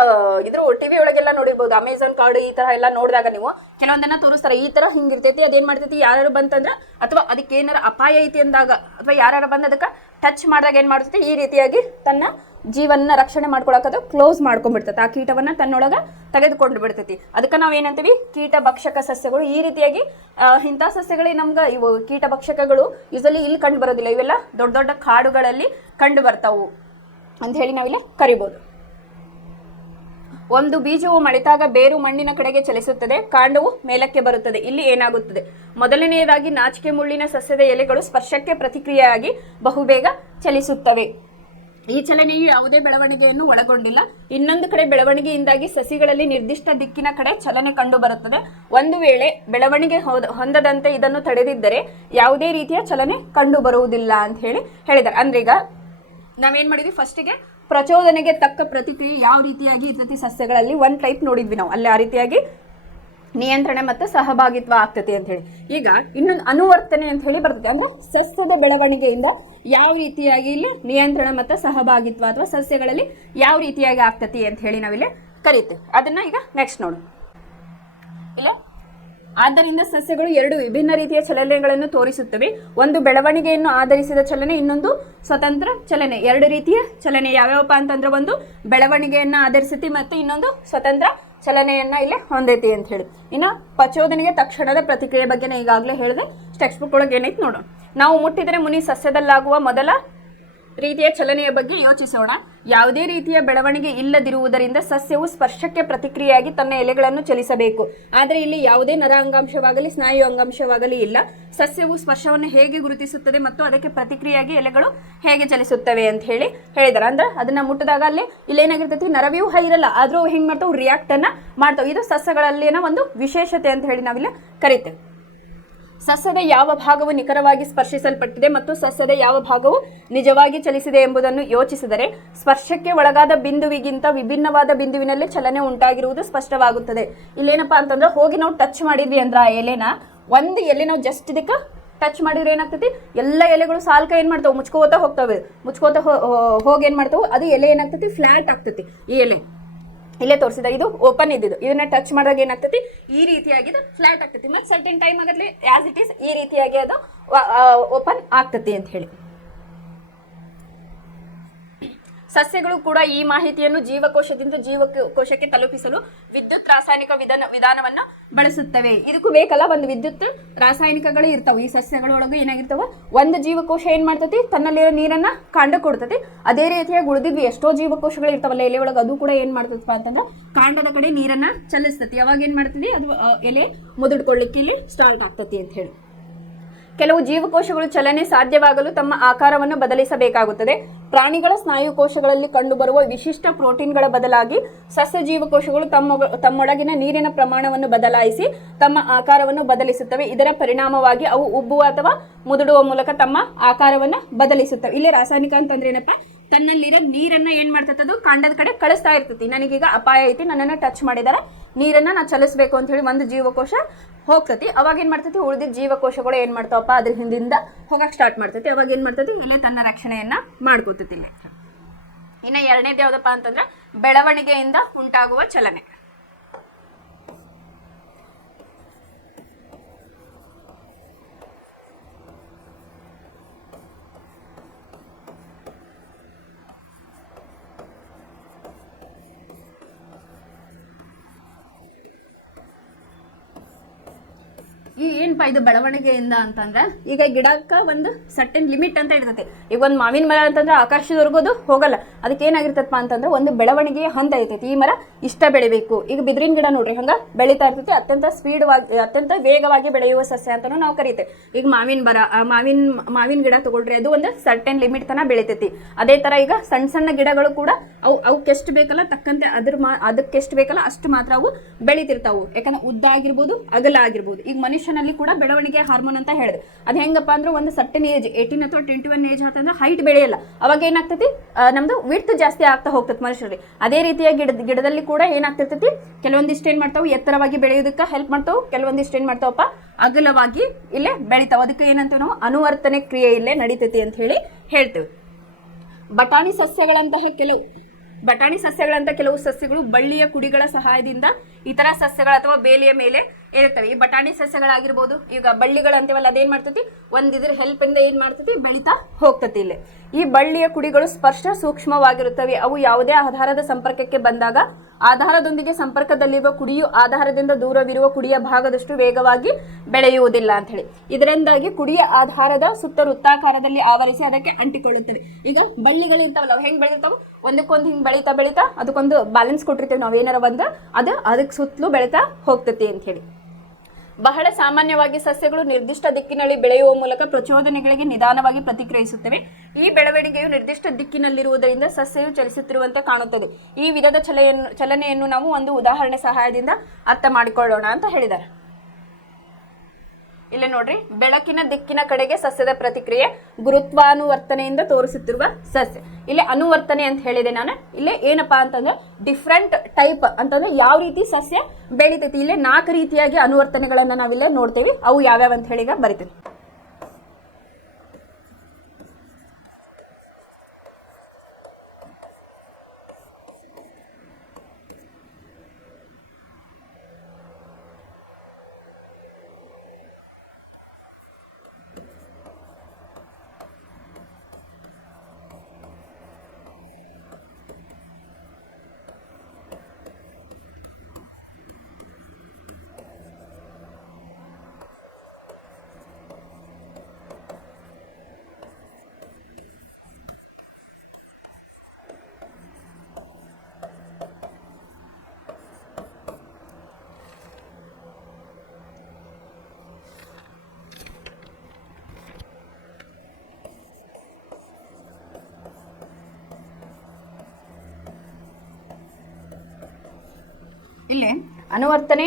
ಇದ್ರ ಟಿವಿ ಒಳಗೆಲ್ಲ ನೋಡಿರ್ಬೋದು, ಅಮೆಝಾನ್ ಕಾರ್ಡ್ ಈ ತರ ಎಲ್ಲ ನೋಡಿದಾಗ ನೀವು ಕೆಲವೊಂದನ್ನ ತೋರಿಸ್ತಾರೆ. ಈ ತರ ಹಿಂಗಿರ್ತೈತಿ, ಅದೇನ್ ಮಾಡ್ತೈತಿ, ಯಾರು ಬಂತಂದ್ರ ಅಥವಾ ಅದಕ್ಕೆ ಏನಾರ ಅಪಾಯ ಐತಿ ಅಂದಾಗ ಅಥವಾ ಯಾರು ಬಂದ್ ಅದಕ್ಕೆ ಟಚ್ ಮಾಡಿದಾಗ ಏನ್ ಮಾಡ್ತೈತಿ, ಈ ರೀತಿಯಾಗಿ ತನ್ನ ಜೀವನ ರಕ್ಷಣೆ ಮಾಡ್ಕೊಳಕದು ಕ್ಲೋಸ್ ಮಾಡ್ಕೊಂಡ್ಬಿಡ್ತೈತಿ. ಆ ಕೀಟವನ್ನ ತನ್ನೊಳಗ ತೆಗೆದುಕೊಂಡು ಬಿಡ್ತೈತಿ. ಅದಕ್ಕೆ ನಾವ್ ಏನಂತೀವಿ, ಕೀಟ ಭಕ್ಷಕ ಸಸ್ಯಗಳು. ಈ ರೀತಿಯಾಗಿ ಇಂಥ ಸಸ್ಯಗಳೇ ನಮ್ಗ ಇವು ಕೀಟ ಭಕ್ಷಕಗಳು ಯೂಸಲಿ ಇಲ್ಲಿ ಕಂಡು ಬರೋದಿಲ್ಲ. ಇವೆಲ್ಲ ದೊಡ್ಡ ದೊಡ್ಡ ಕಾಡುಗಳಲ್ಲಿ ಕಂಡು ಬರ್ತಾವು ಅಂತ ಹೇಳಿ ನಾವಿಲ್ಲಿ ಕರಿಬಹುದು. ಒಂದು ಬೀಜವು ಮಳೆತಾಗ ಬೇರು ಮಣ್ಣಿನ ಕಡೆಗೆ ಚಲಿಸುತ್ತದೆ, ಕಾಂಡವು ಮೇಲಕ್ಕೆ ಬರುತ್ತದೆ. ಇಲ್ಲಿ ಏನಾಗುತ್ತದೆ, ಮೊದಲನೆಯದಾಗಿ ನಾಚಿಕೆ ಮುಳ್ಳಿನ ಸಸ್ಯದ ಎಲೆಗಳು ಸ್ಪರ್ಶಕ್ಕೆ ಪ್ರತಿಕ್ರಿಯೆಯಾಗಿ ಬಹುಬೇಗ ಚಲಿಸುತ್ತವೆ. ಈ ಚಲನೆಯು ಯಾವುದೇ ಬೆಳವಣಿಗೆಯನ್ನು ಒಳಗೊಂಡಿಲ್ಲ. ಇನ್ನೊಂದು ಕಡೆ ಬೆಳವಣಿಗೆಯಿಂದಾಗಿ ಸಸಿಗಳಲ್ಲಿ ನಿರ್ದಿಷ್ಟ ದಿಕ್ಕಿನ ಕಡೆ ಚಲನೆ ಕಂಡು ಬರುತ್ತದೆ. ಒಂದು ವೇಳೆ ಬೆಳವಣಿಗೆ ಹೊಂದದಂತೆ ಇದನ್ನು ತಡೆದಿದ್ದರೆ ಯಾವುದೇ ರೀತಿಯ ಚಲನೆ ಕಂಡು ಬರುವುದಿಲ್ಲ ಅಂತ ಹೇಳಿದ್ದಾರೆ. ಅಂದ್ರೆ ಈಗ ನಾವೇನ್ ಮಾಡಿದ್ವಿ, ಫಸ್ಟಿಗೆ ಪ್ರಚೋದನೆಗೆ ತಕ್ಕ ಪ್ರತಿಕ್ರಿಯೆ ಯಾವ ರೀತಿಯಾಗಿ ಇರ್ತೈತಿ ಸಸ್ಯಗಳಲ್ಲಿ ಒಂದ್ ಟೈಪ್ ನೋಡಿದ್ವಿ ನಾವು. ಅಲ್ಲಿ ಆ ರೀತಿಯಾಗಿ ನಿಯಂತ್ರಣ ಮತ್ತು ಸಹಭಾಗಿತ್ವ ಆಗ್ತೈತಿ ಅಂತ ಹೇಳಿ. ಈಗ ಇನ್ನೊಂದು ಅನುವರ್ತನೆ ಅಂತ ಹೇಳಿ ಬರ್ತೈತಿ. ಅಂದ್ರೆ ಸಸ್ಯದ ಬೆಳವಣಿಗೆಯಿಂದ ಯಾವ ರೀತಿಯಾಗಿ ಇಲ್ಲಿ ನಿಯಂತ್ರಣ ಮತ್ತು ಸಹಭಾಗಿತ್ವ ಅಥವಾ ಸಸ್ಯಗಳಲ್ಲಿ ಯಾವ ರೀತಿಯಾಗಿ ಆಗ್ತೈತಿ ಅಂತ ಹೇಳಿ ನಾವಿಲ್ಲಿ ಕರಿತೇವೆ. ಅದನ್ನ ಈಗ ನೆಕ್ಸ್ಟ್ ನೋಡು. ಇಲ್ಲ, ಆದ್ದರಿಂದ ಸಸ್ಯಗಳು ಎರಡು ವಿಭಿನ್ನ ರೀತಿಯ ಚಲನೆಗಳನ್ನು ತೋರಿಸುತ್ತವೆ. ಒಂದು ಬೆಳವಣಿಗೆಯನ್ನು ಆಧರಿಸಿದ ಚಲನೆ, ಇನ್ನೊಂದು ಸ್ವತಂತ್ರ ಚಲನೆ. ಎರಡು ರೀತಿಯ ಚಲನೆ ಯಾವ್ಯಾವಪ್ಪ ಅಂತಂದ್ರೆ, ಒಂದು ಬೆಳವಣಿಗೆಯನ್ನ ಆಧರಿಸತಿ ಮತ್ತು ಇನ್ನೊಂದು ಸ್ವತಂತ್ರ ಚಲನೆಯನ್ನ ಇಲ್ಲಿ ಹೊಂದೈತಿ ಅಂತ ಹೇಳಿ. ಇನ್ನು ಪ್ರಚೋದನೆಗೆ ತಕ್ಷಣದ ಪ್ರತಿಕ್ರಿಯೆ ಬಗ್ಗೆ ಈಗಾಗಲೇ ಹೇಳಿದೆ. ಟೆಕ್ಸ್ಟ್ ಬುಕ್ ಒಳಗೆ ಏನೈತಿ ನೋಡೋಣ. ನಾವು ಮುಟ್ಟಿದರೆ ಮುನಿ ಸಸ್ಯದಲ್ಲಾಗುವ ಮೊದಲ ರೀತಿಯ ಚಲನೆಯ ಬಗ್ಗೆ ಯೋಚಿಸೋಣ. ಯಾವುದೇ ರೀತಿಯ ಬೆಳವಣಿಗೆ ಇಲ್ಲದಿರುವುದರಿಂದ ಸಸ್ಯವು ಸ್ಪರ್ಶಕ್ಕೆ ಪ್ರತಿಕ್ರಿಯೆಯಾಗಿ ತನ್ನ ಎಲೆಗಳನ್ನು ಚಲಿಸಬೇಕು. ಆದರೆ ಇಲ್ಲಿ ಯಾವುದೇ ನರ ಅಂಗಾಂಶವಾಗಲಿ ಸ್ನಾಯು ಅಂಗಾಂಶವಾಗಲಿ ಇಲ್ಲ. ಸಸ್ಯವು ಸ್ಪರ್ಶವನ್ನು ಹೇಗೆ ಗುರುತಿಸುತ್ತದೆ ಮತ್ತು ಅದಕ್ಕೆ ಪ್ರತಿಕ್ರಿಯೆಯಾಗಿ ಎಲೆಗಳು ಹೇಗೆ ಚಲಿಸುತ್ತವೆ ಅಂತ ಹೇಳಿದಾರೆ. ಅಂದ್ರೆ ಅದನ್ನ ಮುಟ್ಟಿದಾಗ ಅಲ್ಲಿ ಇಲ್ಲೇನಾಗಿರ್ತೈತಿ, ನರವ್ಯೂಹ ಇರಲ್ಲ, ಆದ್ರೂ ಹೆಂಗ್ ಮಾಡ್ತಾವ್, ರಿಯಾಕ್ಟ್ ಅನ್ನ ಮಾಡ್ತಾವ್. ಇದು ಸಸ್ಯಗಳಲ್ಲಿನ ಒಂದು ವಿಶೇಷತೆ ಅಂತ ಹೇಳಿ ನಾವಿಲ್ಲಿ ಕರಿತೇವೆ. ಸಸ್ಯದ ಯಾವ ಭಾಗವು ನಿಖರವಾಗಿ ಸ್ಪರ್ಶಿಸಲ್ಪಟ್ಟಿದೆ ಮತ್ತು ಸಸ್ಯದ ಯಾವ ಭಾಗವು ನಿಜವಾಗಿ ಚಲಿಸಿದೆ ಎಂಬುದನ್ನು ಯೋಚಿಸಿದರೆ ಸ್ಪರ್ಶಕ್ಕೆ ಒಳಗಾದ ಬಿಂದುವಿಗಿಂತ ವಿಭಿನ್ನವಾದ ಬಿಂದುವಿನಲ್ಲಿ ಚಲನೆ ಉಂಟಾಗಿರುವುದು ಸ್ಪಷ್ಟವಾಗುತ್ತದೆ. ಇಲ್ಲೇನಪ್ಪಾ ಅಂತಂದ್ರೆ, ಹೋಗಿ ನಾವು ಟಚ್ ಮಾಡಿದ್ವಿ ಅಂದ್ರೆ ಆ ಎಲೆನ, ಒಂದು ಎಲೆ ನಾವು ಜಸ್ಟ್ ಇದಕ್ಕೆ ಟಚ್ ಮಾಡಿದ್ರೆ ಏನಾಗ್ತೈತಿ ಎಲ್ಲ ಎಲೆಗಳು ಸಾಲ್ಕ ಏನ್ ಮಾಡ್ತಾವೆ ಮುಚ್ಕೋತಾ ಹೋಗ್ತವೆ. ಹೋಗಿ ಏನ್ ಮಾಡ್ತಾವೆ ಅದು ಎಲೆ ಏನಾಗ್ತೈತಿ ಫ್ಲಾಟ್ ಆಗ್ತೈತಿ. ಈ ಎಲೆ ಇಲ್ಲೇ ತೋರಿಸಿದ ಇದು ಓಪನ್ ಇದ್ದಿದ್ದು, ಇದನ್ನ ಟಚ್ ಮಾಡಿದಾಗ ಏನಾಗ್ತೈತಿ ಈ ರೀತಿಯಾಗಿ ಫ್ಲಾಟ್ ಆಗ್ತೈತಿ. ಮತ್ತೆ ಸರ್ಟನ್ ಟೈಮ್ ಆಗಲಿ ಆಸ್ ಇಟ್ ಈಸ್ ಈ ರೀತಿಯಾಗಿ ಅದು ಓಪನ್ ಆಗ್ತೈತಿ ಅಂತ ಹೇಳಿ. ಸಸ್ಯಗಳು ಕೂಡ ಈ ಮಾಹಿತಿಯನ್ನು ಜೀವಕೋಶದಿಂದ ಜೀವಕೋಶಕ್ಕೆ ತಲುಪಿಸಲು ವಿದ್ಯುತ್ ರಾಸಾಯನಿಕ ವಿಧಾನವನ್ನ ಬಳಸುತ್ತವೆ. ಇದಕ್ಕೂ ಬೇಕಲ್ಲ ಒಂದು ವಿದ್ಯುತ್ ರಾಸಾಯನಿಕಗಳು ಇರ್ತಾವೆ. ಈ ಸಸ್ಯಗಳೊಳಗೆ ಏನಾಗಿರ್ತಾವ, ಒಂದು ಜೀವಕೋಶ ಏನ್ ಮಾಡ್ತೈತಿ ತನ್ನಲ್ಲಿರೋ ನೀರನ್ನ ಕಾಂಡ ಕೊಡ್ತೈತಿ. ಅದೇ ರೀತಿಯಾಗಿ ಉಳಿದಿದ್ವಿ ಎಷ್ಟೋ ಜೀವಕೋಶಗಳು ಇರ್ತಾವಲ್ಲ ಎಲೆ ಒಳಗೆ, ಅದು ಕೂಡ ಏನ್ ಮಾಡ್ತದಪ್ಪ ಅಂತಂದ್ರೆ ಕಾಂಡದ ಕಡೆ ನೀರನ್ನ ಚಲಿಸ್ತತಿ. ಅವಾಗ ಏನ್ ಮಾಡ್ತದೆ ಅದು ಎಲೆ ಮುದುಡ್ಕೊಳ್ಳಿಕ್ಕೆ ಇಲ್ಲಿ ಸ್ಟಾರ್ಟ್ ಆಗ್ತತಿ ಅಂತ ಹೇಳಿ. ಕೆಲವು ಜೀವಕೋಶಗಳು ಚಲನೆ ಸಾಧ್ಯವಾಗಲು ತಮ್ಮ ಆಕಾರವನ್ನು ಬದಲಿಸಬೇಕಾಗುತ್ತದೆ. ಪ್ರಾಣಿಗಳ ಸ್ನಾಯುಕೋಶಗಳಲ್ಲಿ ಕಂಡುಬರುವ ವಿಶಿಷ್ಟ ಪ್ರೋಟೀನ್ಗಳ ಬದಲಾಗಿ ಸಸ್ಯ ಜೀವಕೋಶಗಳು ತಮ್ಮೊಳಗಿನ ನೀರಿನ ಪ್ರಮಾಣವನ್ನು ಬದಲಾಯಿಸಿ ತಮ್ಮ ಆಕಾರವನ್ನು ಬದಲಿಸುತ್ತವೆ. ಇದರ ಪರಿಣಾಮವಾಗಿ ಅವು ಉಬ್ಬುವ ಅಥವಾ ಮುದುಡುವ ಮೂಲಕ ತಮ್ಮ ಆಕಾರವನ್ನು ಬದಲಿಸುತ್ತವೆ. ಇಲ್ಲಿ ರಾಸಾಯನಿಕ ಅಂತಂದ್ರೆ ಏನಪ್ಪಾ, ತನ್ನಲ್ಲಿರೋ ನೀರನ್ನ ಏನ್ ಮಾಡ್ತದೆ ಅದು ಕಾಂಡದ ಕಡೆ ಕಳಿಸ್ತಾ ಇರ್ತೈತಿ. ನನಗೀಗ ಅಪಾಯ ಐತಿ, ನನ್ನನ್ನು ಟಚ್ ಮಾಡಿದಾರೆ, ನೀರನ್ನ ನಾ ಚಲಿಸ್ಬೇಕು ಅಂತ ಹೇಳಿ ಒಂದು ಜೀವಕೋಶ ಹೋಗ್ತತಿ. ಅವಾಗ ಏನ್ ಮಾಡ್ತೈತಿ ಉಳಿದಿದ್ದ ಜೀವಕೋಶಗಳು ಏನ್ ಮಾಡ್ತಾವಪ್ಪ ಅದ್ರ ಹಿಂದಿಂದ ಹೋಗಕ್ ಸ್ಟಾರ್ಟ್ ಮಾಡ್ತೈತಿ. ಅವಾಗ ಏನ್ ಮಾಡ್ತೈತಿ ಇಲ್ಲೇ ತನ್ನ ರಕ್ಷಣೆಯನ್ನ ಮಾಡ್ಕೋತೈತಿ. ಇನ್ನ ಎರಡನೇದು ಯಾವ್ದಪ್ಪ ಅಂತಂದ್ರೆ ಬೆಳವಣಿಗೆಯಿಂದ ಉಂಟಾಗುವ ಚಲನೆ. ಈ ಏನಪ್ಪಾ ಇದು ಬೆಳವಣಿಗೆಯಿಂದ ಅಂತಂದ್ರೆ, ಈಗ ಗಿಡಕ್ಕ ಒಂದು ಸರ್ಟನ್ ಲಿಮಿಟ್ ಅಂತ ಇರ್ತೈತಿ. ಈಗ ಒಂದು ಮಾವಿನ ಮರ ಅಂತಂದ್ರೆ ಆಕಾಶದವರೆಗೂ ಅದು ಹೋಗಲ್ಲ. ಅದಕ್ಕೆ ಏನಾಗಿರ್ತಪ್ಪ ಅಂತಂದ್ರೆ ಒಂದು ಬೆಳವಣಿಗೆಯ ಹಂತ ಇರ್ತೈತಿ. ಈ ಮರ ಇಷ್ಟ ಬೆಳಿಬೇಕು. ಈಗ ಬಿದ್ರಿನ ಗಿಡ ನೋಡ್ರಿ ಹಂಗ ಬೆಳೀತಾ ಇರ್ತೈತಿ. ಅತ್ಯಂತ ವೇಗವಾಗಿ ಬೆಳೆಯುವ ಸಸ್ಯ ಅಂತಾನು ನಾವು ಕರಿತೇವೆ. ಈಗ ಮಾವಿನ ಗಿಡ ತಗೊಳ್ರಿ, ಅದು ಒಂದು ಸರ್ಟನ್ ಲಿಮಿಟ್ ತನ ಬೆಳಿತೈತಿ. ಅದೇ ತರ ಈಗ ಸಣ್ಣ ಸಣ್ಣ ಗಿಡಗಳು ಕೂಡ ಅವಕ್ಕೆಷ್ಟು ಬೇಕಲ್ಲ ತಕ್ಕಂತೆ ಅದಕ್ಕೆಷ್ಟು ಬೇಕಲ್ಲ ಅಷ್ಟು ಮಾತ್ರ ಅವು ಬೆಳಿತಿರ್ತಾವು. ಯಾಕಂದ್ರೆ ಉದ್ದ ಆಗಿರ್ಬೋದು ಅಗಲ ಆಗಿರ್ಬೋದು. ಈಗ ಮನುಷ್ಯನಲ್ಲಿ ಕೂಡ ಬೆಳವಣಿಗೆ ಹಾರ್ಮೋನ್ ಅಂತ ಹೇಳಿದೆ. ಅದು ಹೆಂಗಪ್ಪ ಅಂದ್ರೆ ಒಂದು ಸರ್ಟನ್ ಏಜ್ 18 ಅಥವಾ 21 ಏಜ್ ಆತಂದ್ರೆ ಹೈಟ್ ಬೆಳೆಯಲ್ಲ. ಅವಾಗ ಏನಾಗ್ತೈತಿ ನಮ್ದು ವಿಡ್ತ್ ಜಾಸ್ತಿ ಆಗ್ತಾ ಹೋಗ್ತೈತಿ ಮನುಷ್ಯರಿಗೆ. ಅದೇ ರೀತಿಯ ಗಿಡದಲ್ಲಿ ಕೂಡ ಏನಾಗ್ತಿರ್ತೈತಿ ಕೆಲವೊಂದಿಷ್ಟು ಏನ್ ಮಾಡ್ತಾವು ಎತ್ತರವಾಗಿ ಬೆಳೆಯೋದಕ್ಕೆ ಹೆಲ್ಪ್ ಮಾಡ್ತಾವು, ಕೆಲವೊಂದಿಷ್ಟು ಏನ್ ಮಾಡ್ತಾವಪ್ಪ ಅಗಲವಾಗಿ ಇಲ್ಲೇ ಬೆಳಿತಾವ. ಅದಕ್ಕೆ ಏನಂತೀವಿ ನಾವು ಅನುವರ್ತನೆ ಕ್ರಿಯೆ ಇಲ್ಲೇ ನಡೀತೈತಿ ಅಂತ ಹೇಳಿ ಹೇಳ್ತೇವೆ. ಬಟಾಣಿ ಸಸ್ಯಗಳಂತ ಕೆಲವು ಸಸ್ಯಗಳು ಬಳ್ಳಿಯ ಕುಡಿಗಳ ಸಹಾಯದಿಂದ ಇತರ ಸಸ್ಯಗಳ ಅಥವಾ ಬೇಲಿಯ ಮೇಲೆ ಇರುತ್ತವೆ. ಈ ಬಟಾಣಿ ಸಸ್ಯಗಳಾಗಿರ್ಬೋದು, ಈಗ ಬಳ್ಳಿಗಳು ಅಂತೀವಲ್ಲ, ಅದೇನ್ ಮಾಡ್ತೈತಿ ಒಂದಿದ್ರ ಹೆಲ್ಪ್ ಇಂದ ಏನ್ ಮಾಡ್ತೈತಿ ಬೆಳಿತಾ ಹೋಗ್ತತಿ. ಇಲ್ಲಿ ಈ ಬಳ್ಳಿಯ ಕುಡಿಗಳು ಸ್ಪರ್ಶ ಸೂಕ್ಷ್ಮವಾಗಿರುತ್ತವೆ. ಅವು ಯಾವುದೇ ಆಧಾರದ ಸಂಪರ್ಕಕ್ಕೆ ಬಂದಾಗ ಆಧಾರದೊಂದಿಗೆ ಸಂಪರ್ಕದಲ್ಲಿರುವ ಕುಡಿಯು ಆಧಾರದಿಂದ ದೂರವಿರುವ ಕುಡಿಯ ಭಾಗದಷ್ಟು ವೇಗವಾಗಿ ಬೆಳೆಯುವುದಿಲ್ಲ ಅಂತ ಹೇಳಿ. ಇದರಿಂದಾಗಿ ಕುಡಿಯ ಆಧಾರದ ಸುತ್ತ ವೃತ್ತಾಕಾರದಲ್ಲಿ ಆವರಿಸಿ ಅದಕ್ಕೆ ಅಂಟಿಕೊಳ್ಳುತ್ತವೆ. ಈಗ ಬಳ್ಳಿಗಳು ಇರ್ತಾವಲ್ಲ ಅವು ಹೆಂಗ್ ಬೆಳಿತಾವ, ಒಂದಕ್ಕೊಂದು ಹಿಂಗ್ ಬೆಳಿತಾ ಅದಕ್ಕೊಂದು ಬ್ಯಾಲೆನ್ಸ್ ಕೊಟ್ಟಿರ್ತೇವೆ ನಾವು, ಏನಾರ ಒಂದು ಅದಕ್ಕೆ ಸುತ್ತಲೂ ಬೆಳಿತಾ ಹೋಗ್ತತಿ ಅಂತ ಹೇಳಿ. ಬಹಳ ಸಾಮಾನ್ಯವಾಗಿ ಸಸ್ಯಗಳು ನಿರ್ದಿಷ್ಟ ದಿಕ್ಕಿನಲ್ಲಿ ಬೆಳೆಯುವ ಮೂಲಕ ಪ್ರಚೋದನೆಗಳಿಗೆ ನಿಧಾನವಾಗಿ ಪ್ರತಿಕ್ರಿಯಿಸುತ್ತವೆ. ಈ ಬೆಳವಣಿಗೆಯು ನಿರ್ದಿಷ್ಟ ದಿಕ್ಕಿನಲ್ಲಿರುವುದರಿಂದ ಸಸ್ಯವು ಚಲಿಸುತ್ತಿರುವಂತೆ ಕಾಣುತ್ತದೆ. ಈ ವಿಧದ ಚಲನೆಯನ್ನು ನಾವು ಒಂದು ಉದಾಹರಣೆ ಸಹಾಯದಿಂದ ಅರ್ಥ ಮಾಡಿಕೊಳ್ಳೋಣ ಅಂತ ಹೇಳಿದ್ದಾರೆ. ಇಲ್ಲಿ ನೋಡ್ರಿ, ಬೆಳಕಿನ ದಿಕ್ಕಿನ ಕಡೆಗೆ ಸಸ್ಯದ ಪ್ರತಿಕ್ರಿಯೆ ಗುರುತ್ವಾನುವರ್ತನೆಯಿಂದ ತೋರಿಸುತ್ತಿರುವ ಸಸ್ಯ. ಇಲ್ಲಿ ಅನುವರ್ತನೆ ಅಂತ ಹೇಳಿದೆ ನಾನು. ಇಲ್ಲೇ ಏನಪ್ಪಾ ಅಂತಂದ್ರೆ ಡಿಫ್ರೆಂಟ್ ಟೈಪ್ ಅಂತಂದ್ರೆ ಯಾವ ರೀತಿ ಸಸ್ಯ ಬೆಳಿತೈತಿ. ಇಲ್ಲೇ 4 ರೀತಿಯಾಗಿ ಅನುವರ್ತನೆಗಳನ್ನ ನಾವಿಲ್ಲೇ ನೋಡ್ತೇವೆ. ಅವು ಯಾವ್ಯಾವ ಅಂತ ಹೇಳಿ ಈಗ ಬರಿತೀವಿ. ಇಲ್ಲಿ ಅನುವರ್ತನೆ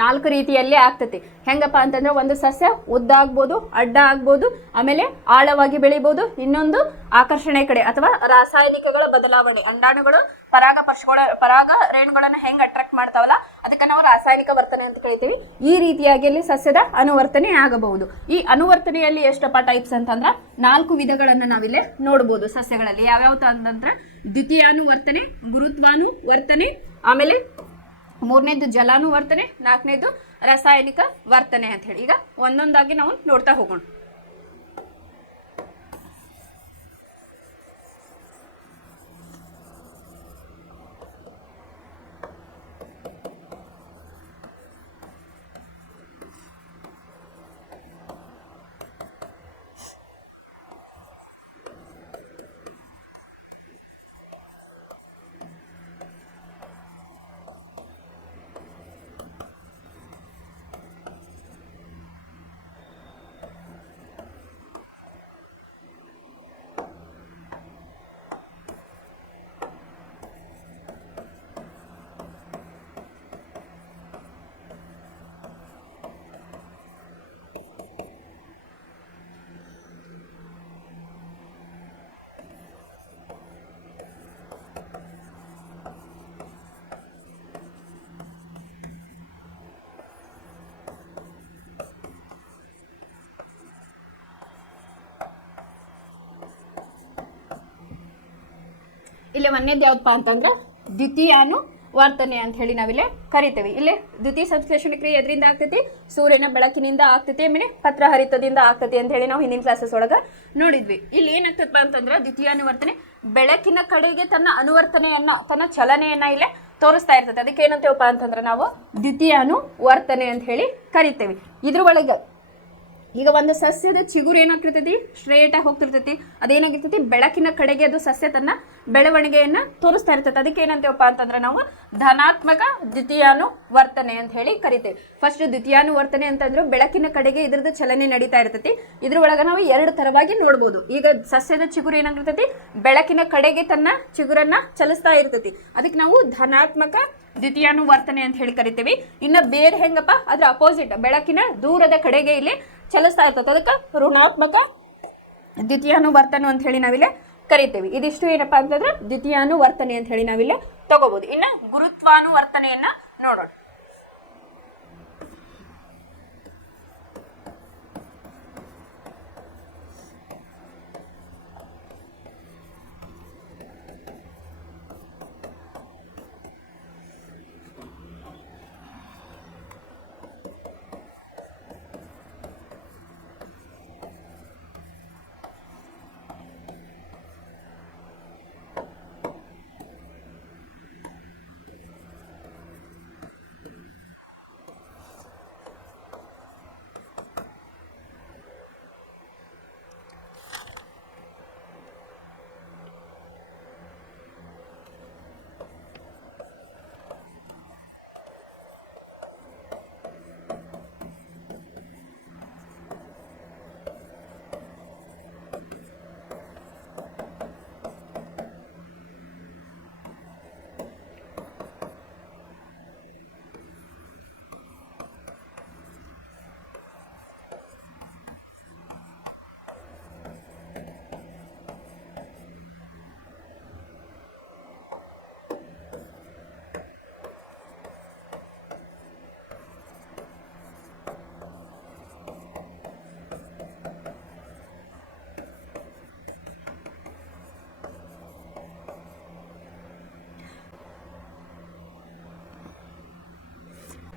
4 ರೀತಿಯಲ್ಲಿ ಆಗ್ತತಿ. ಹೆಂಗಪ್ಪ ಅಂತಂದ್ರೆ ಒಂದು ಸಸ್ಯ ಉದ್ದ ಆಗ್ಬೋದು, ಅಡ್ಡ ಆಗ್ಬೋದು, ಆಮೇಲೆ ಆಳವಾಗಿ ಬೆಳಿಬಹುದು. ಇನ್ನೊಂದು ಆಕರ್ಷಣೆ ಕಡೆ ಅಥವಾ ರಾಸಾಯನಿಕಗಳ ಬದಲಾವಣೆ, ಅಂಡಾಣುಗಳು ಪರಾಗ ರೇಣುಗಳನ್ನ ಹೆಂಗ್ ಅಟ್ರಾಕ್ಟ್ ಮಾಡ್ತಾವಲ್ಲ ಅದಕ್ಕೆ ನಾವು ರಾಸಾಯನಿಕ ವರ್ತನೆ ಅಂತ ಕರಿತೀವಿ. ಈ ರೀತಿಯಾಗಿ ಅಲ್ಲಿ ಸಸ್ಯದ ಅನುವರ್ತನೆ ಆಗಬಹುದು. ಈ ಅನುವರ್ತನೆಯಲ್ಲಿ ಎಷ್ಟಪ್ಪ ಟೈಪ್ಸ್ ಅಂತಂದ್ರ 4 ವಿಧಗಳನ್ನ ನಾವಿಲ್ಲಿ ನೋಡಬಹುದು ಸಸ್ಯಗಳಲ್ಲಿ. ಯಾವ್ಯಾವ ಅಂತಂದ್ರ ದ್ವಿತೀಯಾನುವರ್ತನೆ, ಗುರುತ್ವಾನುವರ್ತನೆ, ಆಮೇಲೆ 3ನೇದು ಜಲಾನುವರ್ತನೆ, 4ನೇದು ರಾಸಾಯನಿಕ ವರ್ತನೆ ಅಂತ ಹೇಳಿ. ಈಗ ಒಂದೊಂದಾಗಿ ನಾವು ನೋಡ್ತಾ ಹೋಗೋಣ. ಇಲ್ಲಿ ಒಂದೇದು ಯಾವ್ದಪ್ಪ ಅಂತಂದ್ರೆ ದ್ವಿತೀಯಾನುವರ್ತನೆ ಅಂತ ಹೇಳಿ ನಾವಿಲ್ಲಿ ಕರಿತೇವೆ. ಇಲ್ಲಿ ದ್ವಿತೀಯ ಸಂಶ್ಲೇಷಣೆ ಕ್ರಿಯೆ ಎದರಿಂದ ಆಗ್ತೈತಿ? ಸೂರ್ಯನ ಬೆಳಕಿನಿಂದ ಆಗ್ತೈತಿ, ಆಮೇಲೆ ಪತ್ರ ಹರಿತದಿಂದ ಆಗ್ತೈತಿ ಅಂತ ಹೇಳಿ ನಾವು ಹಿಂದಿನ ಕ್ಲಾಸಸ್ ಒಳಗ ನೋಡಿದ್ವಿ. ಇಲ್ಲಿ ಏನಾಗ್ತಪ್ಪ ಅಂತಂದ್ರೆ ದ್ವಿತೀಯಾನುವರ್ತನೆ ಬೆಳಕಿನ ಕಡೆಗೆ ತನ್ನ ಅನುವರ್ತನೆಯನ್ನ, ತನ್ನ ಚಲನೆಯನ್ನ ಇಲ್ಲೇ ತೋರಿಸ್ತಾ ಇರ್ತೈತೆ. ಅದಕ್ಕೆ ಏನಂತೇವಪ್ಪ ಅಂತಂದ್ರೆ ನಾವು ದ್ವಿತೀಯಾನುವರ್ತನೆ ಅಂತ ಹೇಳಿ ಕರಿತೇವೆ. ಇದ್ರ ಒಳಗೆ ಈಗ ಒಂದು ಸಸ್ಯದ ಚಿಗುರು ಏನಾಗ್ತಿರ್ತೈತಿ? ಸ್ಟ್ರೇಟ್ ಆಗಿ ಹೋಗ್ತಿರ್ತೈತಿ. ಅದೇನಾಗಿರ್ತೈತಿ? ಬೆಳಕಿನ ಕಡೆಗೆ ಅದು ಸಸ್ಯ ತನ್ನ ಬೆಳವಣಿಗೆಯನ್ನ ತೋರಿಸ್ತಾ ಇರ್ತೈತಿ. ಅದಕ್ಕೆ ಏನಂತೇವಪ್ಪ ಅಂತಂದ್ರೆ ನಾವು ಧನಾತ್ಮಕ ದ್ವಿತೀಯಾನುವರ್ತನೆ ಅಂತ ಹೇಳಿ ಕರಿತೇವೆ. ಫಸ್ಟ್ ದ್ವಿತೀಯಾನುವರ್ತನೆ ಅಂತಂದ್ರೆ ಬೆಳಕಿನ ಕಡೆಗೆ ಇದ್ರದ್ದು ಚಲನೆ ನಡೀತಾ ಇರ್ತೈತಿ. ಇದ್ರ ಒಳಗ ನಾವು 2 ತರವಾಗಿ ನೋಡ್ಬೋದು. ಈಗ ಸಸ್ಯದ ಚಿಗುರು ಏನಾಗಿರ್ತೈತಿ? ಬೆಳಕಿನ ಕಡೆಗೆ ತನ್ನ ಚಿಗುರನ್ನ ಚಲಿಸ್ತಾ ಇರ್ತೈತಿ. ಅದಕ್ಕೆ ನಾವು ಧನಾತ್ಮಕ ದ್ವಿತೀಯಾನುವರ್ತನೆ ಅಂತ ಹೇಳಿ ಕರಿತೇವೆ. ಇನ್ನ ಬೇರೆ ಹೆಂಗಪ್ಪ? ಅದ್ರ ಅಪೋಸಿಟ್, ಬೆಳಕಿನ ದೂರದ ಕಡೆಗೆ ಇಲ್ಲಿ ಚಲಿಸ್ತಾ ಇರ್ತದೆ. ಅದಕ್ಕೆ ಋಣಾತ್ಮಕ ದ್ವಿತೀಯಾನುವರ್ತನೆ ಅಂತ ಹೇಳಿ ನಾವಿಲ್ಲಿ ಕರಿತೇವೆ. ಇದಿಷ್ಟು ಏನಪ್ಪಾ ಅಂತಂದ್ರೆ ದ್ವಿತೀಯಾನುವರ್ತನೆ ಅಂತ ಹೇಳಿ ನಾವಿಲ್ಲಿ ತಗೋಬಹುದು. ಇನ್ನ ಗುರುತ್ವಾನುವರ್ತನೆಯನ್ನ ನೋಡೋಣ.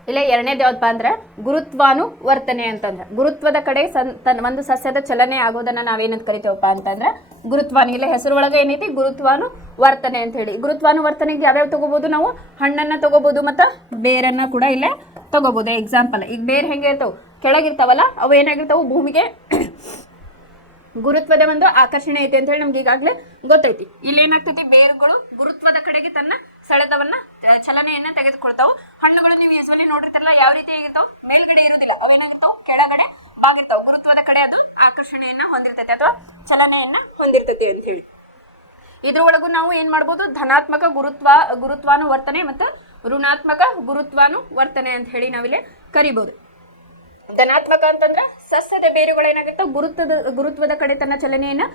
ಇಲ್ಲ ಎರಡನೇದು ಯಾವ್ದಪ್ಪ ಅಂದ್ರೆ ಗುರುತ್ವಾನುವರ್ತನೆ ಅಂತಂದ್ರೆ ಗುರುತ್ವದ ಕಡೆ ಒಂದು ಸಸ್ಯದ ಚಲನೆ ಆಗೋದನ್ನ ನಾವೇನಂತ ಕರಿತೇವಪ್ಪ ಅಂತಂದ್ರೆ ಗುರುತ್ವಾನು. ಇಲ್ಲ ಹೆಸರು ಒಳಗೆ ಏನೈತಿ? ಗುರುತ್ವಾನುವರ್ತನೆ ಅಂತ ಹೇಳಿ. ಗುರುತ್ವಾನುವರ್ತನೆಗೆ ಯಾವ್ಯಾವ ತಗೋಬಹುದು ನಾವು? ಹಣ್ಣನ್ನ ತಗೋಬಹುದು ಮತ್ತು ಬೇರನ್ನ ಕೂಡ ಇಲ್ಲೇ ತಗೋಬಹುದು. ಎಕ್ಸಾಂಪಲ್, ಈಗ ಬೇರೆ ಹೆಂಗೆ ಇರ್ತಾವ? ಕೆಳಗಿರ್ತಾವಲ್ಲ, ಅವು ಏನಾಗಿರ್ತಾವು? ಭೂಮಿಗೆ ಗುರುತ್ವದ ಒಂದು ಆಕರ್ಷಣೆ ಐತಿ ಅಂತ ಹೇಳಿ ನಮ್ಗೆ ಈಗಾಗಲೇ ಗೊತ್ತೈತಿ. ಇಲ್ಲಿ ಏನಾಗ್ತೈತಿ? ಬೇರುಗಳು ಗುರುತ್ವದ ಕಡೆಗೆ ತನ್ನ ಸೆಳೆತವನ್ನ ಚಲನೆಯನ್ನ ತೆಗೆದುಕೊಳ್ತಾವು. ಹಣ್ಣುಗಳು ನೀವು ಯೂಸ್ವಲಿ ನೋಡಿರ್ತಾರಲ್ಲ, ಯಾವ ರೀತಿ ಆಗಿರ್ತಾವ? ಮೇಲ್ಗಡೆ ಇರುವುದಿಲ್ಲ, ಅವೇನಾಗಿರ್ತಾವ? ಕೆಳಗಡೆ ಬಾಗಿರ್ತಾವ. ಗುರುತ್ವದ ಕಡೆ ಅದು ಆಕರ್ಷಣೆಯನ್ನ ಹೊಂದಿರ್ತೈತಿ ಅಥವಾ ಚಲನೆಯನ್ನ ಹೊಂದಿರ್ತೈತಿ ಅಂತ ಹೇಳಿ. ಇದ್ರೊಳಗೂ ನಾವು ಏನ್ ಮಾಡ್ಬೋದು? ಧನಾತ್ಮಕ ಗುರುತ್ವಾನುವರ್ತನೆ ಮತ್ತು ಋಣಾತ್ಮಕ ಗುರುತ್ವಾನುವರ್ತನೆ ಅಂತ ಹೇಳಿ ನಾವಿಲ್ಲಿ ಕರಿಬಹುದು. ಧನಾತ್ಮಕ ಅಂತಂದ್ರೆ ಸಸ್ಯದ ಬೇರುಗಳು ಏನಾಗಿರ್ತಾವ ಗುರುತ್ವದ ಕಡೆ ತನ್ನ ಚಲನೆಯನ್ನ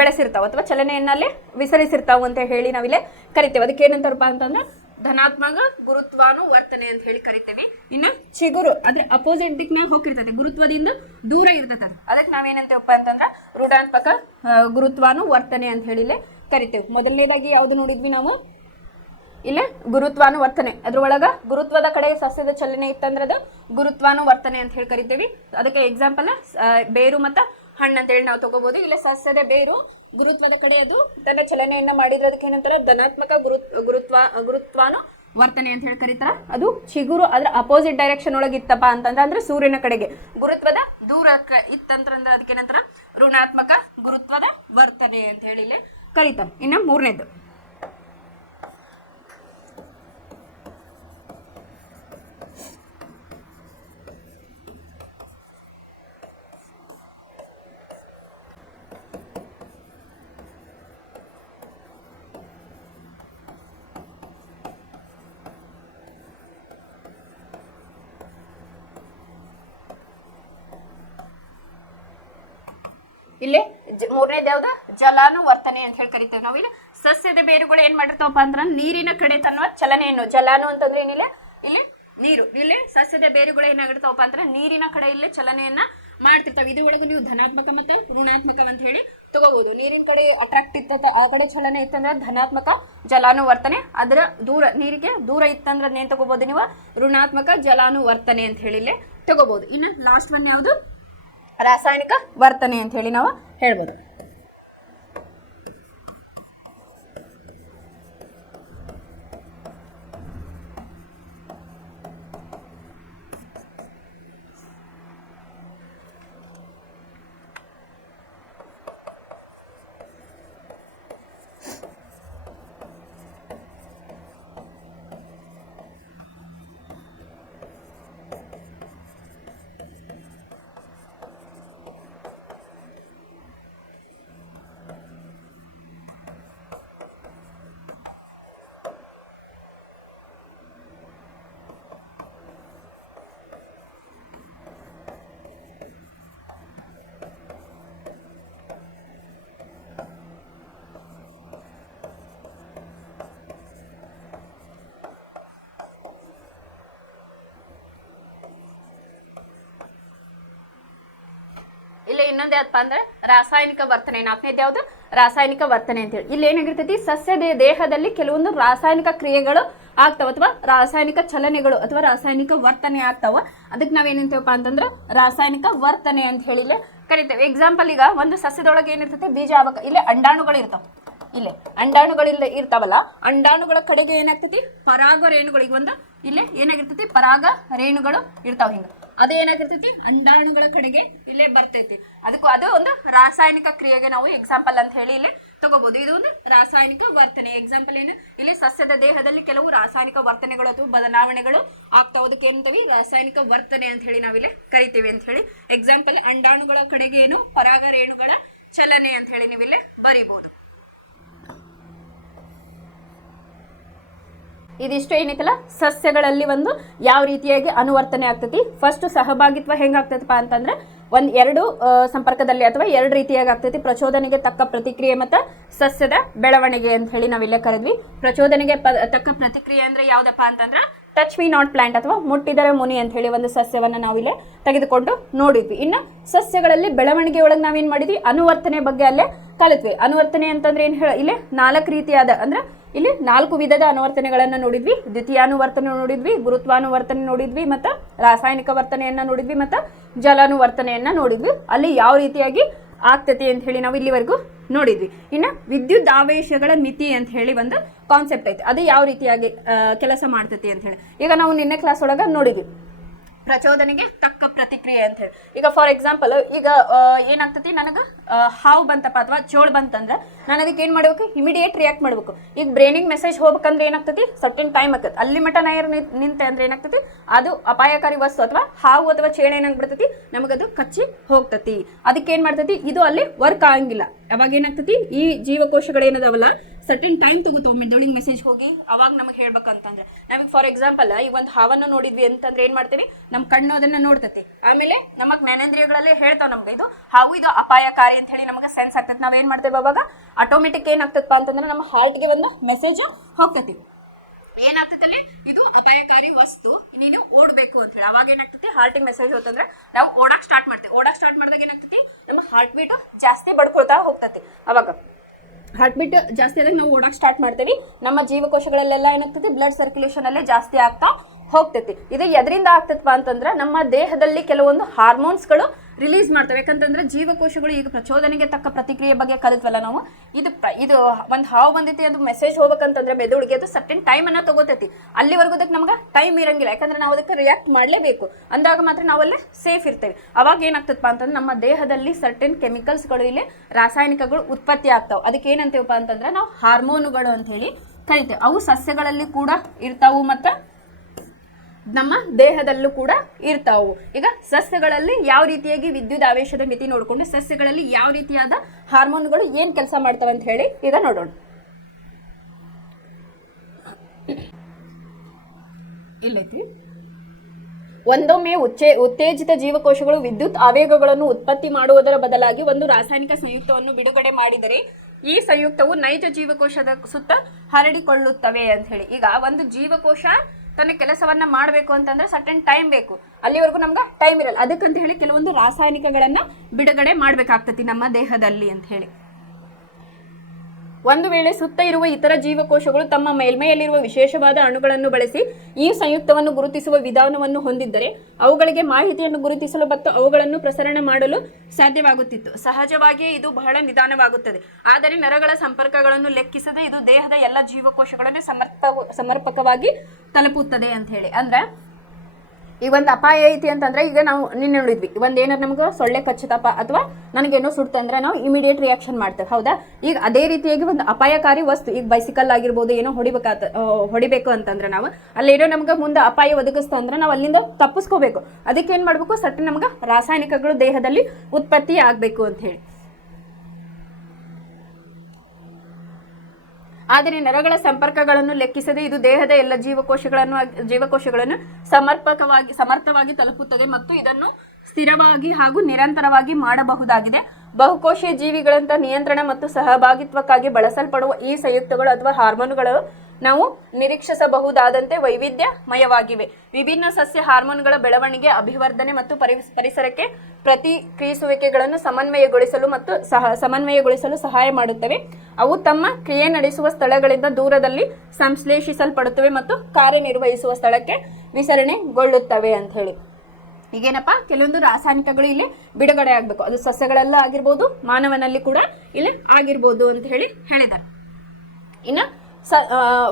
ಬೆಳೆಸಿರ್ತಾವ ಅಥವಾ ಚಲನೆಯನ್ನಲ್ಲಿ ವಿಸರಿಸಿರ್ತಾವ ಅಂತ ಹೇಳಿ ನಾವಿಲ್ಲಿ ಕರಿತೇವೆ. ಅದಕ್ಕೆ ಏನಂತಾರಪ್ಪ ಅಂತಂದ್ರೆ ಧನಾತ್ಮಕ ಗುರುತ್ವಾನುವರ್ತನೆ ಅಂತ ಹೇಳಿ ಕರಿತೇವೆ. ಇನ್ನು ಚಿಗುರು ಅಂದ್ರೆ ಅಪೋಸಿಟ್ ದಿಕ್ಕಿನಾಗ ಹೋಗಿರ್ತದೆ, ಗುರುತ್ವದಿಂದ ದೂರ ಇರ್ತದೆ, ಅದಕ್ಕೆ ನಾವೇನಂತೇವಪ್ಪ ಅಂತಂದ್ರೆ ಋಣಾತ್ಮಕ ಗುರುತ್ವಾನುವರ್ತನೆ ಅಂತ ಹೇಳಿ ಕರಿತೇವೆ. ಮೊದಲನೇದಾಗಿ ಯಾವ್ದು ನೋಡಿದ್ವಿ ನಾವು, ಇಲ್ಲೇ ಗುರುತ್ವಾನುವರ್ತನೆ, ಅದ್ರೊಳಗ ಗುರುತ್ವದ ಕಡೆ ಸಸ್ಯದ ಚಲನೆ ಇತ್ತಂದ್ರೆ ಅದು ಗುರುತ್ವಾನುವರ್ತನೆ ಅಂತ ಹೇಳಿ ಕರಿತೇವಿ. ಅದಕ್ಕೆ ಎಕ್ಸಾಂಪಲ್ ಬೇರು ಮತ್ತು ಹಣ್ಣು ಅಂತ ಹೇಳಿ ನಾವು ತಗೋಬಹುದು. ಇಲ್ಲ ಸಸ್ಯದ ಬೇರು ಗುರುತ್ವದ ಕಡೆ ಅದು ತನ್ನ ಚಲನೆಯನ್ನ ಮಾಡಿದ್ರೆ ಅದಕ್ಕೆ ಏನಂತಾರ ಧನಾತ್ಮಕ ಗುರುತ್ವಾನುವರ್ತನೆ ಅಂತ ಹೇಳಿ ಕರೀತಾರ. ಅದು ಚಿಗುರು ಅದ್ರ ಅಪೋಸಿಟ್ ಡೈರೆಕ್ಷನ್ ಒಳಗೆ ಇತ್ತಪ್ಪ ಅಂತಂದ್ರೆ ಅಂದ್ರೆ ಸೂರ್ಯನ ಕಡೆಗೆ ಗುರುತ್ವದ ದೂರ ಇತ್ತಂದ್ರೆ ಅದಕ್ಕೆ ಏನಂತಾರ ಋಣಾತ್ಮಕ ಗುರುತ್ವದ ವರ್ತನೆ ಅಂತ ಹೇಳಿ ಕರೀತಾರ. ಇನ್ನು ಮೂರನೇದು ಇಲ್ಲಿ ಮೂರನೇದು ಯಾವ್ದು ಜಲಾನುವರ್ತನೆ ಅಂತ ಹೇಳಿ ಕರಿತೇವೆ ನಾವು. ಇಲ್ಲಿ ಸಸ್ಯದ ಬೇರುಗಳು ಏನ್ ಮಾಡಿರ್ತಾವಪ್ಪ ಅಂದ್ರೆ ನೀರಿನ ಕಡೆ ತನ್ನ ಚಲನೆಯನ್ನು, ಜಲಾನು ಅಂತಂದ್ರೆ ಏನಿಲ್ಲ ಇಲ್ಲಿ ನೀರು, ಇಲ್ಲಿ ಸಸ್ಯದ ಬೇರುಗಳು ಏನಾಗಿರ್ತಾವಪ್ಪ ಅಂದ್ರೆ ನೀರಿನ ಕಡೆ ಇಲ್ಲಿ ಚಲನೆಯನ್ನ ಮಾಡ್ತಿರ್ತಾವೆ. ಇದ್ರೊಳಗೆ ನೀವು ಧನಾತ್ಮಕ ಮತ್ತೆ ಋಣಾತ್ಮಕ ಅಂತ ಹೇಳಿ ತಗೋಬಹುದು. ನೀರಿನ ಕಡೆ ಅಟ್ರಾಕ್ಟ್ ಇತ್ತ ಆ ಕಡೆ ಚಲನೆ ಇತ್ತಂದ್ರೆ ಧನಾತ್ಮಕ ಜಲಾನುವರ್ತನೆ, ಅದರ ದೂರ ನೀರಿಗೆ ದೂರ ಇತ್ತಂದ್ರೆ ಏನ್ ತಗೋಬಹುದು ನೀವು ಋಣಾತ್ಮಕ ಜಲಾನುವರ್ತನೆ ಅಂತ ಹೇಳಿ ತಗೋಬಹುದು. ಇನ್ನು ಲಾಸ್ಟ್ ಒನ್ ಯಾವುದು ರಾಸಾಯನಿಕ ವರ್ತನೆ ಅಂತ ಹೇಳಿ ನಾವು ಹೇಳ್ಬೋದು. ಇಲ್ಲಿ ಇನ್ನೊಂದು ಯಾವಪ್ಪ ಅಂದ್ರೆ ರಾಸಾಯನಿಕ ವರ್ತನೆ. ನಾಲ್ಕನೇದು ಯಾವ್ದು ರಾಸಾಯನಿಕ ವರ್ತನೆ ಅಂತೇಳಿ. ಇಲ್ಲಿ ಏನಾಗಿರ್ತೈತಿ ಸಸ್ಯದ ದೇಹದಲ್ಲಿ ಕೆಲವೊಂದು ರಾಸಾಯನಿಕ ಕ್ರಿಯೆಗಳು ಆಗ್ತಾವ ಅಥವಾ ರಾಸಾಯನಿಕ ಚಲನೆಗಳು ಅಥವಾ ರಾಸಾಯನಿಕ ವರ್ತನೆ ಆಗ್ತಾವ. ಅದಕ್ಕೆ ನಾವೇನಂತೇವಪ್ಪ ಅಂತಂದ್ರೆ ರಾಸಾಯನಿಕ ವರ್ತನೆ ಅಂತ ಹೇಳಿ ಕರಿತೇವೆ. ಎಕ್ಸಾಂಪಲ್ ಈಗ ಒಂದು ಸಸ್ಯದೊಳಗೆ ಏನಿರ್ತೈತಿ ಬೀಜ ಆಗಬೇಕು, ಇಲ್ಲಿ ಅಂಡಾಣುಗಳು ಇರ್ತಾವ, ಇಲ್ಲೇ ಅಂಡಾಣುಗಳಿಲ್ಲ ಇರ್ತಾವಲ್ಲ, ಅಂಡಾಣುಗಳ ಕಡೆಗೆ ಏನಾಗ್ತೈತಿ ಪರಾಗ ರೇಣುಗಳು. ಈಗ ಒಂದು ಇಲ್ಲೇ ಏನಾಗಿರ್ತೈತಿ ಪರಾಗ ರೇಣುಗಳು ಇರ್ತಾವ, ಹಿಂಗ ಅದೇನಾಗಿರ್ತೈತಿ ಅಂಡಾಣುಗಳ ಕಡೆಗೆ ಇಲ್ಲೇ ಬರ್ತೈತಿ. ಅದಕ್ಕೂ ಅದು ಒಂದು ರಾಸಾಯನಿಕ ಕ್ರಿಯೆಗೆ ನಾವು ಎಕ್ಸಾಂಪಲ್ ಅಂತ ಹೇಳಿ ಇಲ್ಲಿ ತಗೋಬಹುದು. ಇದು ಒಂದು ರಾಸಾಯನಿಕ ವರ್ತನೆ. ಎಕ್ಸಾಂಪಲ್ ಏನು, ಇಲ್ಲಿ ಸಸ್ಯದ ದೇಹದಲ್ಲಿ ಕೆಲವು ರಾಸಾಯನಿಕ ವರ್ತನೆಗಳು ಅಥವಾ ಬದಲಾವಣೆಗಳು ಆಗ್ತಾವ, ಅದಕ್ಕೆ ಏನಂತೀವಿ ರಾಸಾಯನಿಕ ವರ್ತನೆ ಅಂತ ಹೇಳಿ ನಾವಿಲ್ಲಿ ಕರಿತೀವಿ ಅಂತ ಹೇಳಿ. ಎಕ್ಸಾಂಪಲ್ ಅಂಡಾಣುಗಳ ಕಡೆಗೆ ಏನು ಪರಾಗ ರೇಣುಗಳ ಚಲನೆ ಅಂತ ಹೇಳಿ ನೀವಿಲ್ಲಿ ಬರೀಬಹುದು. ಇದಿಷ್ಟು ಏನೈತಲ್ಲ ಸಸ್ಯಗಳಲ್ಲಿ ಒಂದು ಯಾವ ರೀತಿಯಾಗಿ ಅನುವರ್ತನೆ ಆಗ್ತೈತಿ. ಫಸ್ಟ್ ಸಹಭಾಗಿತ್ವ ಹೆಂಗಾಗ್ತೈತಪ್ಪ ಅಂತಂದ್ರೆ ಎರಡು ಸಂಪರ್ಕದಲ್ಲಿ ಅಥವಾ ಎರಡು ರೀತಿಯಾಗಿ ಆಗ್ತೈತಿ. ಪ್ರಚೋದನೆಗೆ ತಕ್ಕ ಪ್ರತಿಕ್ರಿಯೆ ಮತ್ತು ಸಸ್ಯದ ಬೆಳವಣಿಗೆ ಅಂತ ಹೇಳಿ ನಾವಿಲ್ಲೇ ಕರೆದ್ವಿ. ಪ್ರಚೋದನೆಗೆ ತಕ್ಕ ಪ್ರತಿಕ್ರಿಯೆ ಅಂದ್ರೆ ಯಾವ್ದಪ್ಪ ಅಂತಂದ್ರೆ ಟಚ್ ಮೀ ನಾಟ್ ಪ್ಲಾಂಟ್ ಅಥವಾ ಮುಟ್ಟಿದರೆ ಮುನಿ ಅಂತ ಹೇಳಿ ಒಂದು ಸಸ್ಯವನ್ನ ನಾವಿಲ್ಲೇ ತೆಗೆದುಕೊಂಡು ನೋಡಿದ್ವಿ. ಇನ್ನು ಸಸ್ಯಗಳಲ್ಲಿ ಬೆಳವಣಿಗೆ ಒಳಗೆ ನಾವೇನ್ ಮಾಡಿದ್ವಿ ಅನುವರ್ತನೆ ಬಗ್ಗೆ ಅಲ್ಲೇ ಕಲಿತ್ವಿ. ಅನುವರ್ತನೆ ಅಂತಂದ್ರೆ ಏನ್ ಇಲ್ಲಿ 4 ರೀತಿಯಾದ ಅಂದ್ರೆ ಇಲ್ಲಿ 4 ವಿಧದ ಅನುವರ್ತನೆಗಳನ್ನ ನೋಡಿದ್ವಿ. ದ್ವಿತೀಯಾನುವರ್ತನೆ ನೋಡಿದ್ವಿ, ಗುರುತ್ವಾನುವರ್ತನೆ ನೋಡಿದ್ವಿ, ಮತ್ತು ರಾಸಾಯನಿಕ ವರ್ತನೆಯನ್ನ ನೋಡಿದ್ವಿ, ಮತ್ತು ಜಲಾನುವರ್ತನೆಯನ್ನ ನೋಡಿದ್ವಿ. ಅಲ್ಲಿ ಯಾವ ರೀತಿಯಾಗಿ ಆಗ್ತತಿ ಅಂತ ಹೇಳಿ ನಾವು ಇಲ್ಲಿವರೆಗೂ ನೋಡಿದ್ವಿ. ಇನ್ನು ವಿದ್ಯುತ್ ಆವೇಶಗಳ ಮಿತಿ ಅಂತ ಹೇಳಿ ಒಂದು ಕಾನ್ಸೆಪ್ಟ್ ಐತೆ, ಅದು ಯಾವ ರೀತಿಯಾಗಿ ಕೆಲಸ ಮಾಡ್ತತಿ ಅಂತ ಹೇಳಿ ಈಗ ನಾವು ನಿನ್ನೆ ಕ್ಲಾಸ್ ಒಳಗೆ ನೋಡಿದ್ವಿ. ಪ್ರಚೋದನೆಗೆ ತಕ್ಕ ಪ್ರತಿಕ್ರಿಯೆ ಅಂತ ಹೇಳಿ. ಈಗ ಫಾರ್ ಎಕ್ಸಾಂಪಲ್ ಈಗ ಏನಾಗ್ತತಿ ನನಗೆ ಹಾವು ಬಂತಪ್ಪ ಅಥವಾ ಚೋಳು ಬಂತಂದ್ರೆ ನಾನು ಅದಕ್ಕೆ ಏನು ಮಾಡ್ಬೇಕು ಇಮಿಡಿಯೇಟ್ ರಿಯಾಕ್ಟ್ ಮಾಡ್ಬೇಕು. ಈಗ ಬ್ರೈನಿಗೆ ಮೆಸೇಜ್ ಹೋಗ್ಬೇಕಂದ್ರೆ ಏನಾಗ್ತತಿ ಸರ್ಟನ್ ಟೈಮ್ ಆಗ್ತದೆ. ಅಲ್ಲಿ ಮಟ್ಟ ನೈರ್ ನಿಂತೆ ಅಂದ್ರೆ ಏನಾಗ್ತತಿ ಅದು ಅಪಾಯಕಾರಿ ವಸ್ತು ಅಥವಾ ಹಾವು ಅಥವಾ ಚೇಳು ಏನಾಗ್ಬಿಡ್ತತಿ ನಮಗದು ಕಚ್ಚಿ ಹೋಗ್ತತಿ. ಅದಕ್ಕೆ ಏನು ಮಾಡ್ತತಿ ಇದು ಅಲ್ಲಿ ವರ್ಕ್ ಆಗಂಗಿಲ್ಲ. ಅವಾಗ ಏನಾಗ್ತತಿ ಈ ಜೀವಕೋಶಗಳು ಏನದಾವಲ್ಲ ಸರ್ಟನ್ ಟೈಮ್ ತಗೋತಾವೆ ಮೆದುಳಿಗೆ ಮೆಸೇಜ್ ಹೋಗಿ ಅವಾಗ ನಮಗೆ ಹೇಳ್ಬೇಕಂತಂದ್ರೆ ನಮಗೆ ಫಾರ್ ಎಕ್ಸಾಂಪಲ್ ಈಗ ಒಂದು ಹಾವನ್ನು ನೋಡಿದ್ವಿ ಅಂತಂದ್ರೆ ಏನ್ ಮಾಡ್ತೀವಿ ನಮ್ಮ ಕಣ್ಣು ಅದನ್ನ ನೋಡ್ತೈತಿ ಆಮೇಲೆ ನಮ್ಮ ಜ್ಞಾನೇಂದ್ರಿಯಗಳಲ್ಲಿ ಹೇಳ್ತಾವ ನಮ್ಗೆ ಇದು ಹಾವು ಇದು ಅಪಾಯಕಾರಿ ಅಂತ ಹೇಳಿ ನಮಗೆ ಸೆನ್ಸ್ ಆಗ್ತೈತಿ ನಾವ್ ಏನ್ ಮಾಡ್ತೇವೆ ಅವಾಗ ಆಟೋಮೆಟಿಕ್ ಏನಾಗ್ತದಪ್ಪ ಅಂತಂದ್ರೆ ನಮ್ಮ ಹಾರ್ಟ್ಗೆ ಒಂದು ಮೆಸೇಜ್ ಹೋಗ್ತೈತಿ ಏನಾಗ್ತೈತಲ್ಲಿ ಇದು ಅಪಾಯಕಾರಿ ವಸ್ತು ನೀನು ಓಡ್ಬೇಕು ಅಂತ ಹೇಳಿ ಅವಾಗ ಏನಾಗ್ತೈತಿ ಹಾರ್ಟಿಗೆ ಮೆಸೇಜ್ ಹೋತಂದ್ರೆ ನಾವು ಓಡಾಕ್ ಸ್ಟಾರ್ಟ್ ಮಾಡ್ತೀವಿ ಓಡಾಕ್ ಸ್ಟಾರ್ಟ್ ಮಾಡಿದಾಗ ಏನಾಗ್ತೈತಿ ನಮ್ಮ ಹಾರ್ಟ್ ಬೀಟ್ ಜಾಸ್ತಿ ಬಡ್ಕೊಳ್ತಾ ಹೋಗ್ತೈತಿ ಅವಾಗ ಹಾರ್ಟ್ ಬೀಟ್ ಜಾಸ್ತಿ ಆದಾಗ ನಾವು ಓಡಾಕ್ ಸ್ಟಾರ್ಟ್ ಮಾಡ್ತೀವಿ ನಮ್ಮ ಜೀವಕೋಶಗಳಲ್ಲೆಲ್ಲ ಏನಾಗ್ತೈತಿ ಬ್ಲಡ್ ಸರ್ಕ್ಯುಲೇಷನ್ ಅಲ್ಲೇ ಜಾಸ್ತಿ ಆಗ್ತಾ ಹೋಗ್ತೈತಿ ಇದು ಎದರಿಂದ ಆಗ್ತೈತಪ್ಪ ಅಂತಂದ್ರೆ ನಮ್ಮ ದೇಹದಲ್ಲಿ ಕೆಲವೊಂದು ಹಾರ್ಮೋನ್ಸ್ಗಳು ರಿಲೀಸ್ ಮಾಡ್ತವೆ ಯಾಕಂತಂದ್ರೆ ಜೀವಕೋಶಗಳು ಈಗ ಪ್ರಚೋದನೆಗೆ ತಕ್ಕ ಪ್ರತಿಕ್ರಿಯೆ ಬಗ್ಗೆ ಕಲಿತ್ವಲ್ಲ ನಾವು ಇದು ಒಂದು ಹಾವು ಬಂದೈತಿ ಅದು ಮೆಸೇಜ್ ಹೋಗ್ಬೇಕಂತಂದ್ರೆ ಮೆದುಳಿಗೆ ಅದು ಸರ್ಟನ್ ಟೈಮ್ ಅನ್ನ ತಗೋತೈತಿ ಅಲ್ಲಿವರೆಗೂ ಅದಕ್ಕೆ ನಮ್ಗೆ ಟೈಮ್ ಇರಂಗಿಲ್ಲ ಯಾಕಂದ್ರೆ ನಾವು ಅದಕ್ಕೆ ರಿಯಾಕ್ಟ್ ಮಾಡಲೇಬೇಕು ಅಂದಾಗ ಮಾತ್ರ ನಾವಲ್ಲೇ ಸೇಫ್ ಇರ್ತೇವೆ ಅವಾಗ ಏನಾಗ್ತದಪ್ಪ ಅಂತಂದ್ರೆ ನಮ್ಮ ದೇಹದಲ್ಲಿ ಸರ್ಟನ್ ಕೆಮಿಕಲ್ಸ್ಗಳು ಇಲ್ಲಿ ರಾಸಾಯನಿಕಗಳು ಉತ್ಪತ್ತಿ ಆಗ್ತಾವೆ ಅದಕ್ಕೆ ಏನಂತೀವಪ್ಪ ಅಂತಂದ್ರೆ ನಾವು ಹಾರ್ಮೋನುಗಳು ಅಂತ ಹೇಳಿ ಕರಿತೇವೆ ಅವು ಸಸ್ಯಗಳಲ್ಲಿ ಕೂಡ ಇರ್ತಾವು ಮತ್ತು ನಮ್ಮ ದೇಹದಲ್ಲೂ ಕೂಡ ಇರ್ತಾವು ಈಗ ಸಸ್ಯಗಳಲ್ಲಿ ಯಾವ ರೀತಿಯಾಗಿ ವಿದ್ಯುತ್ ಆವೇಶದ ಮಿತಿ ನೋಡಿಕೊಂಡು ಸಸ್ಯಗಳಲ್ಲಿ ಯಾವ ರೀತಿಯಾದ ಹಾರ್ಮೋನ್ಗಳು ಏನ್ ಕೆಲಸ ಮಾಡ್ತವೆ ಅಂತ ಹೇಳಿ ಈಗ ನೋಡೋಣ ಇಲ್ಲೈತಿ ಒಂದೊಮ್ಮೆ ಉತ್ತೇಜಿತ ಜೀವಕೋಶಗಳು ವಿದ್ಯುತ್ ಆವೇಗಗಳನ್ನು ಉತ್ಪತ್ತಿ ಮಾಡುವುದರ ಬದಲಾಗಿ ಒಂದು ರಾಸಾಯನಿಕ ಸಂಯುಕ್ತವನ್ನು ಬಿಡುಗಡೆ ಮಾಡಿದರೆ ಈ ಸಂಯುಕ್ತವು ನೈಜ ಜೀವಕೋಶದ ಸುತ್ತ ಹರಡಿಕೊಳ್ಳುತ್ತವೆ ಅಂತ ಹೇಳಿ ಈಗ ಒಂದು ಜೀವಕೋಶ ತನ್ನ ಕೆಲಸವನ್ನ ಮಾಡಬೇಕು ಅಂತಂದ್ರೆ ಸರ್ಟನ್ ಟೈಮ್ ಬೇಕು ಅಲ್ಲಿವರೆಗೂ ನಮ್ಗೆ ಟೈಮ್ ಇರಲ್ಲ ಅದಕ್ಕಂತ ಹೇಳಿ ಕೆಲವೊಂದು ರಾಸಾಯನಿಕಗಳನ್ನ ಬಿಡುಗಡೆ ಮಾಡ್ಬೇಕಾಗ್ತತಿ ನಮ್ಮ ದೇಹದಲ್ಲಿ ಅಂತ ಹೇಳಿ ಒಂದು ವೇಳೆ ಸುತ್ತ ಇರುವ ಇತರ ಜೀವಕೋಶಗಳು ತಮ್ಮ ಮೇಲ್ಮೈಯಲ್ಲಿರುವ ವಿಶೇಷವಾದ ಅಣುಗಳನ್ನು ಬಳಸಿ ಈ ಸಂಯುಕ್ತವನ್ನು ಗುರುತಿಸುವ ವಿಧಾನವನ್ನು ಹೊಂದಿದ್ದರೆ ಅವುಗಳಿಗೆ ಮಾಹಿತಿಯನ್ನು ಗುರುತಿಸಲು ಮತ್ತು ಅವುಗಳನ್ನು ಪ್ರಸರಣ ಮಾಡಲು ಸಾಧ್ಯವಾಗುತ್ತಿತ್ತು ಸಹಜವಾಗಿಯೇ ಇದು ಬಹಳ ನಿಧಾನವಾಗುತ್ತದೆ ಆದರೆ ನರಗಳ ಸಂಪರ್ಕಗಳನ್ನು ಲೆಕ್ಕಿಸದೆ ಇದು ದೇಹದ ಎಲ್ಲ ಜೀವಕೋಶಗಳನ್ನು ಸಮರ್ಪಕವಾಗಿ ತಲುಪುತ್ತದೆ ಅಂತ ಹೇಳಿ ಅಂದ್ರೆ ಈ ಒಂದು ಅಪಾಯ ಐತಿ ಅಂತಂದ್ರೆ ಈಗ ನಾವು ನಿನ್ನೆ ನೋಡಿದ್ವಿ ಒಂದೇನಾರು ನಮ್ಗೆ ಸೊಳ್ಳೆ ಕಚ್ಚತಪ್ಪ ಅಥವಾ ನನಗೇನೋ ಸುಡ್ತಂದ್ರೆ ನಾವು ಇಮಿಡಿಯೇಟ್ ರಿಯಾಕ್ಷನ್ ಮಾಡ್ತೇವೆ ಹೌದಾ ಈಗ ಅದೇ ರೀತಿಯಾಗಿ ಒಂದು ಅಪಾಯಕಾರಿ ವಸ್ತು ಈಗ ಬೈಸಿಕಲ್ ಆಗಿರ್ಬೋದು ಏನೋ ಹೊಡಿಬೇಕು ಅಂತಂದ್ರೆ ನಾವು ಅಲ್ಲೇನೋ ನಮ್ಗೆ ಮುಂದೆ ಅಪಾಯ ಒದಗಿಸ್ತಾ ಅಂದ್ರೆ ನಾವು ಅಲ್ಲಿಂದ ತಪ್ಪಿಸ್ಕೋಬೇಕು ಅದಕ್ಕೆ ಏನ್ ಮಾಡ್ಬೇಕು ಸಟ್ಟ ನಮ್ಗೆ ರಾಸಾಯನಿಕಗಳು ದೇಹದಲ್ಲಿ ಉತ್ಪತ್ತಿ ಆಗ್ಬೇಕು ಅಂತ ಹೇಳಿ ಆದರೆ ನರಗಳ ಸಂಪರ್ಕಗಳನ್ನು ಲೆಕ್ಕಿಸದೆ ಇದು ದೇಹದ ಎಲ್ಲ ಜೀವಕೋಶಗಳನ್ನು ಸಮರ್ಥವಾಗಿ ತಲುಪುತ್ತದೆ ಮತ್ತು ಇದನ್ನು ಸ್ಥಿರವಾಗಿ ಹಾಗೂ ನಿರಂತರವಾಗಿ ಮಾಡಬಹುದಾಗಿದೆ ಬಹುಕೋಶೀಯ ಜೀವಿಗಳಂತ ನಿಯಂತ್ರಣ ಮತ್ತು ಸಹಭಾಗಿತ್ವಕ್ಕಾಗಿ ಬಳಸಲ್ಪಡುವ ಈ ಸಂಯುಕ್ತಗಳು ಅಥವಾ ಹಾರ್ಮೋನುಗಳು ನಾವು ನಿರೀಕ್ಷಿಸಬಹುದಾದಂತೆ ವೈವಿಧ್ಯಮಯವಾಗಿವೆ ವಿಭಿನ್ನ ಸಸ್ಯ ಹಾರ್ಮೋನ್ಗಳ ಬೆಳವಣಿಗೆ ಅಭಿವರ್ಧನೆ ಮತ್ತು ಪರಿಸರಕ್ಕೆ ಪ್ರತಿಕ್ರಿಯಿಸುವಿಕೆಗಳನ್ನು ಸಮನ್ವಯಗೊಳಿಸಲು ಸಹಾಯ ಮಾಡುತ್ತವೆ ಅವು ತಮ್ಮ ಕ್ರಿಯೆ ನಡೆಸುವ ಸ್ಥಳಗಳಿಂದ ದೂರದಲ್ಲಿ ಸಂಶ್ಲೇಷಿಸಲ್ಪಡುತ್ತವೆ ಮತ್ತು ಕಾರ್ಯನಿರ್ವಹಿಸುವ ಸ್ಥಳಕ್ಕೆ ವಿಸರಣೆಗೊಳ್ಳುತ್ತವೆ ಅಂತ ಹೇಳಿ ಈಗೇನಪ್ಪ ಕೆಲವೊಂದು ರಾಸಾಯನಿಕಗಳು ಇಲ್ಲಿ ಬಿಡುಗಡೆ ಆಗಬೇಕು ಅದು ಸಸ್ಯಗಳೆಲ್ಲ ಆಗಿರ್ಬೋದು ಮಾನವನಲ್ಲಿ ಕೂಡ ಇಲ್ಲಿ ಆಗಿರ್ಬೋದು ಅಂತ ಹೇಳಿ ಹೇಳಿದ್ದಾರೆ ಇನ್ನು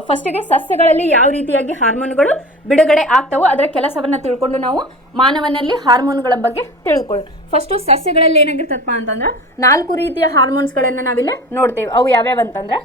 ಫಸ್ಟಿಗೆ ಸಸ್ಯಗಳಲ್ಲಿ ಯಾವ ರೀತಿಯಾಗಿ ಹಾರ್ಮೋನ್ಗಳು ಬಿಡುಗಡೆ ಆಗ್ತಾವೋ ಅದರ ಕೆಲಸವನ್ನ ತಿಳ್ಕೊಂಡು ನಾವು ಮಾನವನಲ್ಲಿ ಹಾರ್ಮೋನ್ಗಳ ಬಗ್ಗೆ ತಿಳ್ಕೊಳ್ಳೋಣ ಫಸ್ಟ್ ಸಸ್ಯಗಳಲ್ಲಿ ಏನಾಗಿರ್ತಪ್ಪ ಅಂತಂದ್ರೆ 4 ರೀತಿಯ ಹಾರ್ಮೋನ್ಸ್ಗಳನ್ನ ನಾವಿಲ್ಲಿ ನೋಡ್ತೇವೆ ಅವು ಯಾವ್ಯಾವ ಅಂತಂದ್ರೆ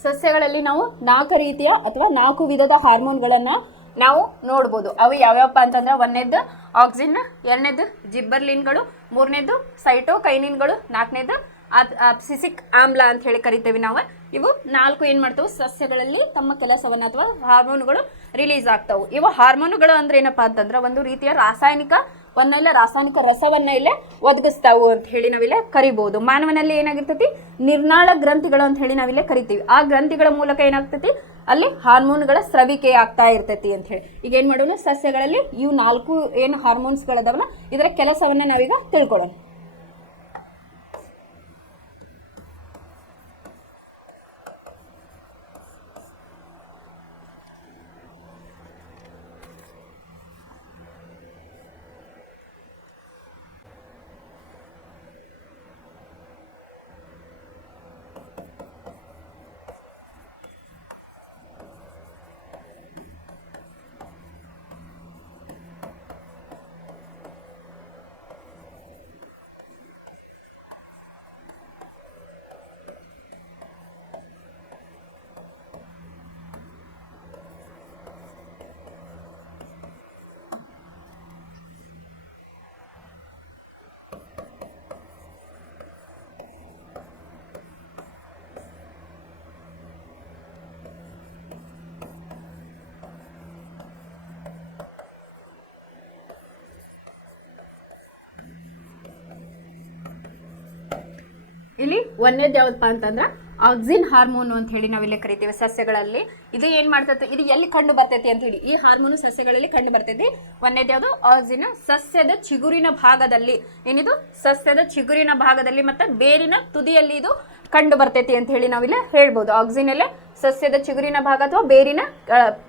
ಸಸ್ಯಗಳಲ್ಲಿ ನಾವು 4 ರೀತಿಯ ಅಥವಾ 4 ವಿಧದ ಹಾರ್ಮೋನ್ಗಳನ್ನ ನಾವು ನೋಡ್ಬೋದು ಅವು ಯಾವ್ಯಾವಪ್ಪ ಅಂತಂದ್ರೆ ಒಂದನೇದು ಆಕ್ಸಿನ್ ಎರಡನೇದು ಜಿಬ್ಬರ್ಲಿನ್ಗಳು ಮೂರನೇದು ಸೈಟೋಕೈನಿನ್ಗಳು ನಾಲ್ಕನೇದು ಅಬ್ಸಿಸಿಕ್ ಆಮ್ಲ ಅಂತ ಹೇಳಿ ಕರಿತೇವೆ ನಾವು ಇವು 4 ಏನ್ ಮಾಡ್ತಾವೆ ಸಸ್ಯಗಳಲ್ಲಿ ತಮ್ಮ ಕೆಲಸವನ್ನ ಅಥವಾ ಹಾರ್ಮೋನುಗಳು ರಿಲೀಸ್ ಆಗ್ತಾವು ಇವು ಹಾರ್ಮೋನುಗಳು ಅಂದ್ರೆ ಏನಪ್ಪಾ ಅಂತಂದ್ರೆ ಒಂದು ರೀತಿಯ ರಾಸಾಯನಿಕ ರಸವನ್ನ ಇಲ್ಲೇ ಒದಗಿಸ್ತಾವು ಅಂತ ಹೇಳಿ ನಾವಿಲ್ಲೇ ಕರಿಬಹುದು ಮಾನವನಲ್ಲಿ ಏನಾಗಿರ್ತೈತಿ ನಿರ್ನಾಳ ಗ್ರಂಥಿಗಳು ಅಂತ ಹೇಳಿ ನಾವಿಲ್ಲೇ ಕರಿತೀವಿ ಆ ಗ್ರಂಥಿಗಳ ಮೂಲಕ ಏನಾಗ್ತೈತಿ ಅಲ್ಲಿ ಹಾರ್ಮೋನ್ಗಳ ಸ್ರವಿಕೆ ಆಗ್ತಾ ಇರ್ತೈತಿ ಅಂತ ಹೇಳಿ. ಈಗ ಏನ್ ಮಾಡೋಣ, ಸಸ್ಯಗಳಲ್ಲಿ ಇವು 4 ಏನು ಹಾರ್ಮೋನ್ಸ್ಗಳದಾವಲ್ಲ ಇದರ ಕೆಲಸವನ್ನ ನಾವೀಗ ತಿಳ್ಕೊಳ್ಳೋಣ. ಇಲ್ಲಿ ಒಂದೇದು ಯಾವ್ದಪ್ಪ ಅಂತಂದ್ರೆ ಆಕ್ಸಿನ್ ಹಾರ್ಮೋನ್ ಅಂತ ಹೇಳಿ ನಾವಿಲ್ಲಿ ಕರಿತೀವಿ ಸಸ್ಯಗಳಲ್ಲಿ. ಇದು ಏನ್ ಮಾಡ್ತೈತೆ, ಇದು ಎಲ್ಲಿ ಕಂಡು ಬರ್ತೈತಿ ಅಂತ ಹೇಳಿ, ಈ ಹಾರ್ಮೋನು ಸಸ್ಯಗಳಲ್ಲಿ ಕಂಡು ಬರ್ತೈತಿ. ಒಂದೇದು ಯಾವುದು, ಆಕ್ಸಿನ್. ಸಸ್ಯದ ಚಿಗುರಿನ ಭಾಗದಲ್ಲಿ, ಏನಿದು ಸಸ್ಯದ ಚಿಗುರಿನ ಭಾಗದಲ್ಲಿ ಮತ್ತೆ ಬೇರಿನ ತುದಿಯಲ್ಲಿ ಇದು ಕಂಡು ಬರ್ತೈತಿ ಅಂತ ಹೇಳಿ ನಾವಿಲ್ಲಿ ಹೇಳ್ಬೋದು. ಆಕ್ಸಿನ್ ಎಲ್ಲ ಸಸ್ಯದ ಚಿಗುರಿನ ಭಾಗ ಅಥವಾ ಬೇರಿನ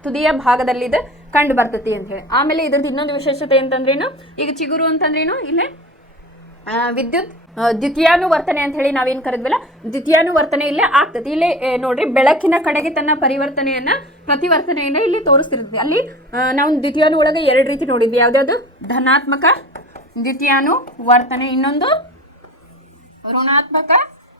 ತುದಿಯ ಭಾಗದಲ್ಲಿ ಇದು ಕಂಡು ಬರ್ತೈತಿ ಅಂತ ಹೇಳಿ. ಆಮೇಲೆ ಇದ್ರದ್ದು ಇನ್ನೊಂದು ವಿಶೇಷತೆ ಅಂತಂದ್ರೇನು, ಈಗ ಚಿಗುರು ಅಂತಂದ್ರೇನು, ಇಲ್ಲೇ ವಿದ್ಯುತ್ ದ್ವಿತೀಯಾನುವರ್ತನೆ ಅಂತ ಹೇಳಿ ನಾವೇನ್ ಕರೆದ್ವಲ್ಲ, ದ್ವಿತೀಯಾನುವರ್ತನೆ ಇಲ್ಲೇ ಆಗ್ತದೆ. ಇಲ್ಲೇ ನೋಡ್ರಿ, ಬೆಳಕಿನ ಕಡೆಗೆ ತನ್ನ ಪ್ರತಿವರ್ತನೆಯನ್ನ ಇಲ್ಲಿ ತೋರಿಸ್ತಿರ್ತದೆ. ಅಲ್ಲಿ ನಾವು ದ್ವಿತೀಯಾನು ಒಳಗೆ 2 ರೀತಿ ನೋಡಿದ್ವಿ. ಯಾವ್ದಾವ್ದು, ಧನಾತ್ಮಕ ದ್ವಿತೀಯಾನುವರ್ತನೆ, ಇನ್ನೊಂದು ಋಣಾತ್ಮಕ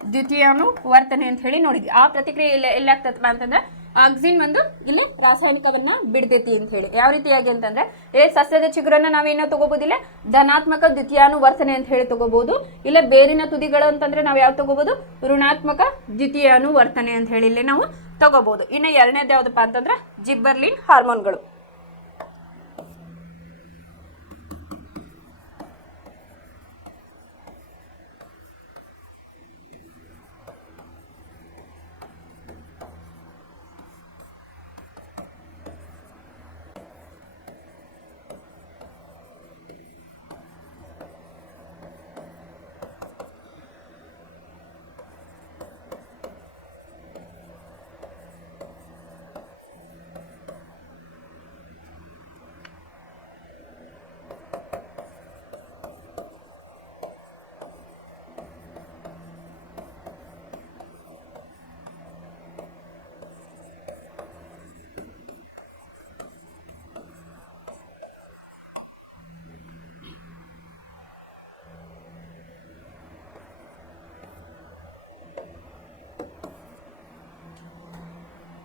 ದ್ವಿತೀಯಾನುವರ್ತನೆ ಅಂತ ಹೇಳಿ ನೋಡಿದ್ವಿ. ಆ ಪ್ರತಿಕ್ರಿಯೆ ಎಲ್ಲಾಗ್ತದಪ್ಪ ಅಂತಂದ್ರೆ ಆಕ್ಸಿನ್ ಒಂದು ಇಲ್ಲಿ ರಾಸಾಯನಿಕವನ್ನ ಬಿಡ್ತೈತಿ ಅಂತ ಹೇಳಿ. ಯಾವ ರೀತಿಯಾಗಿ ಅಂತಂದ್ರೆ, ಸಸ್ಯದ ಚಿಗುರನ್ನ ನಾವೇನೋ ತಗೋಬಹುದಿಲ್ಲ, ಧನಾತ್ಮಕ ದ್ವಿತೀಯಾನುವರ್ತನೆ ಅಂತ ಹೇಳಿ ತಗೋಬಹುದು. ಇಲ್ಲ ಬೇರಿನ ತುದಿಗಳು ಅಂತಂದ್ರೆ ನಾವ್ ಯಾವ ತಗೋಬಹುದು, ಋಣಾತ್ಮಕ ದ್ವಿತೀಯಾನುವರ್ತನೆ ಅಂತ ಹೇಳಿ ಇಲ್ಲಿ ನಾವು ತಗೋಬಹುದು. ಇನ್ನು ಎರಡನೇದು ಯಾವ್ದಪ್ಪ ಅಂತಂದ್ರೆ ಜಿಬ್ಬರ್ಲಿನ್ ಹಾರ್ಮೋನ್ಗಳು.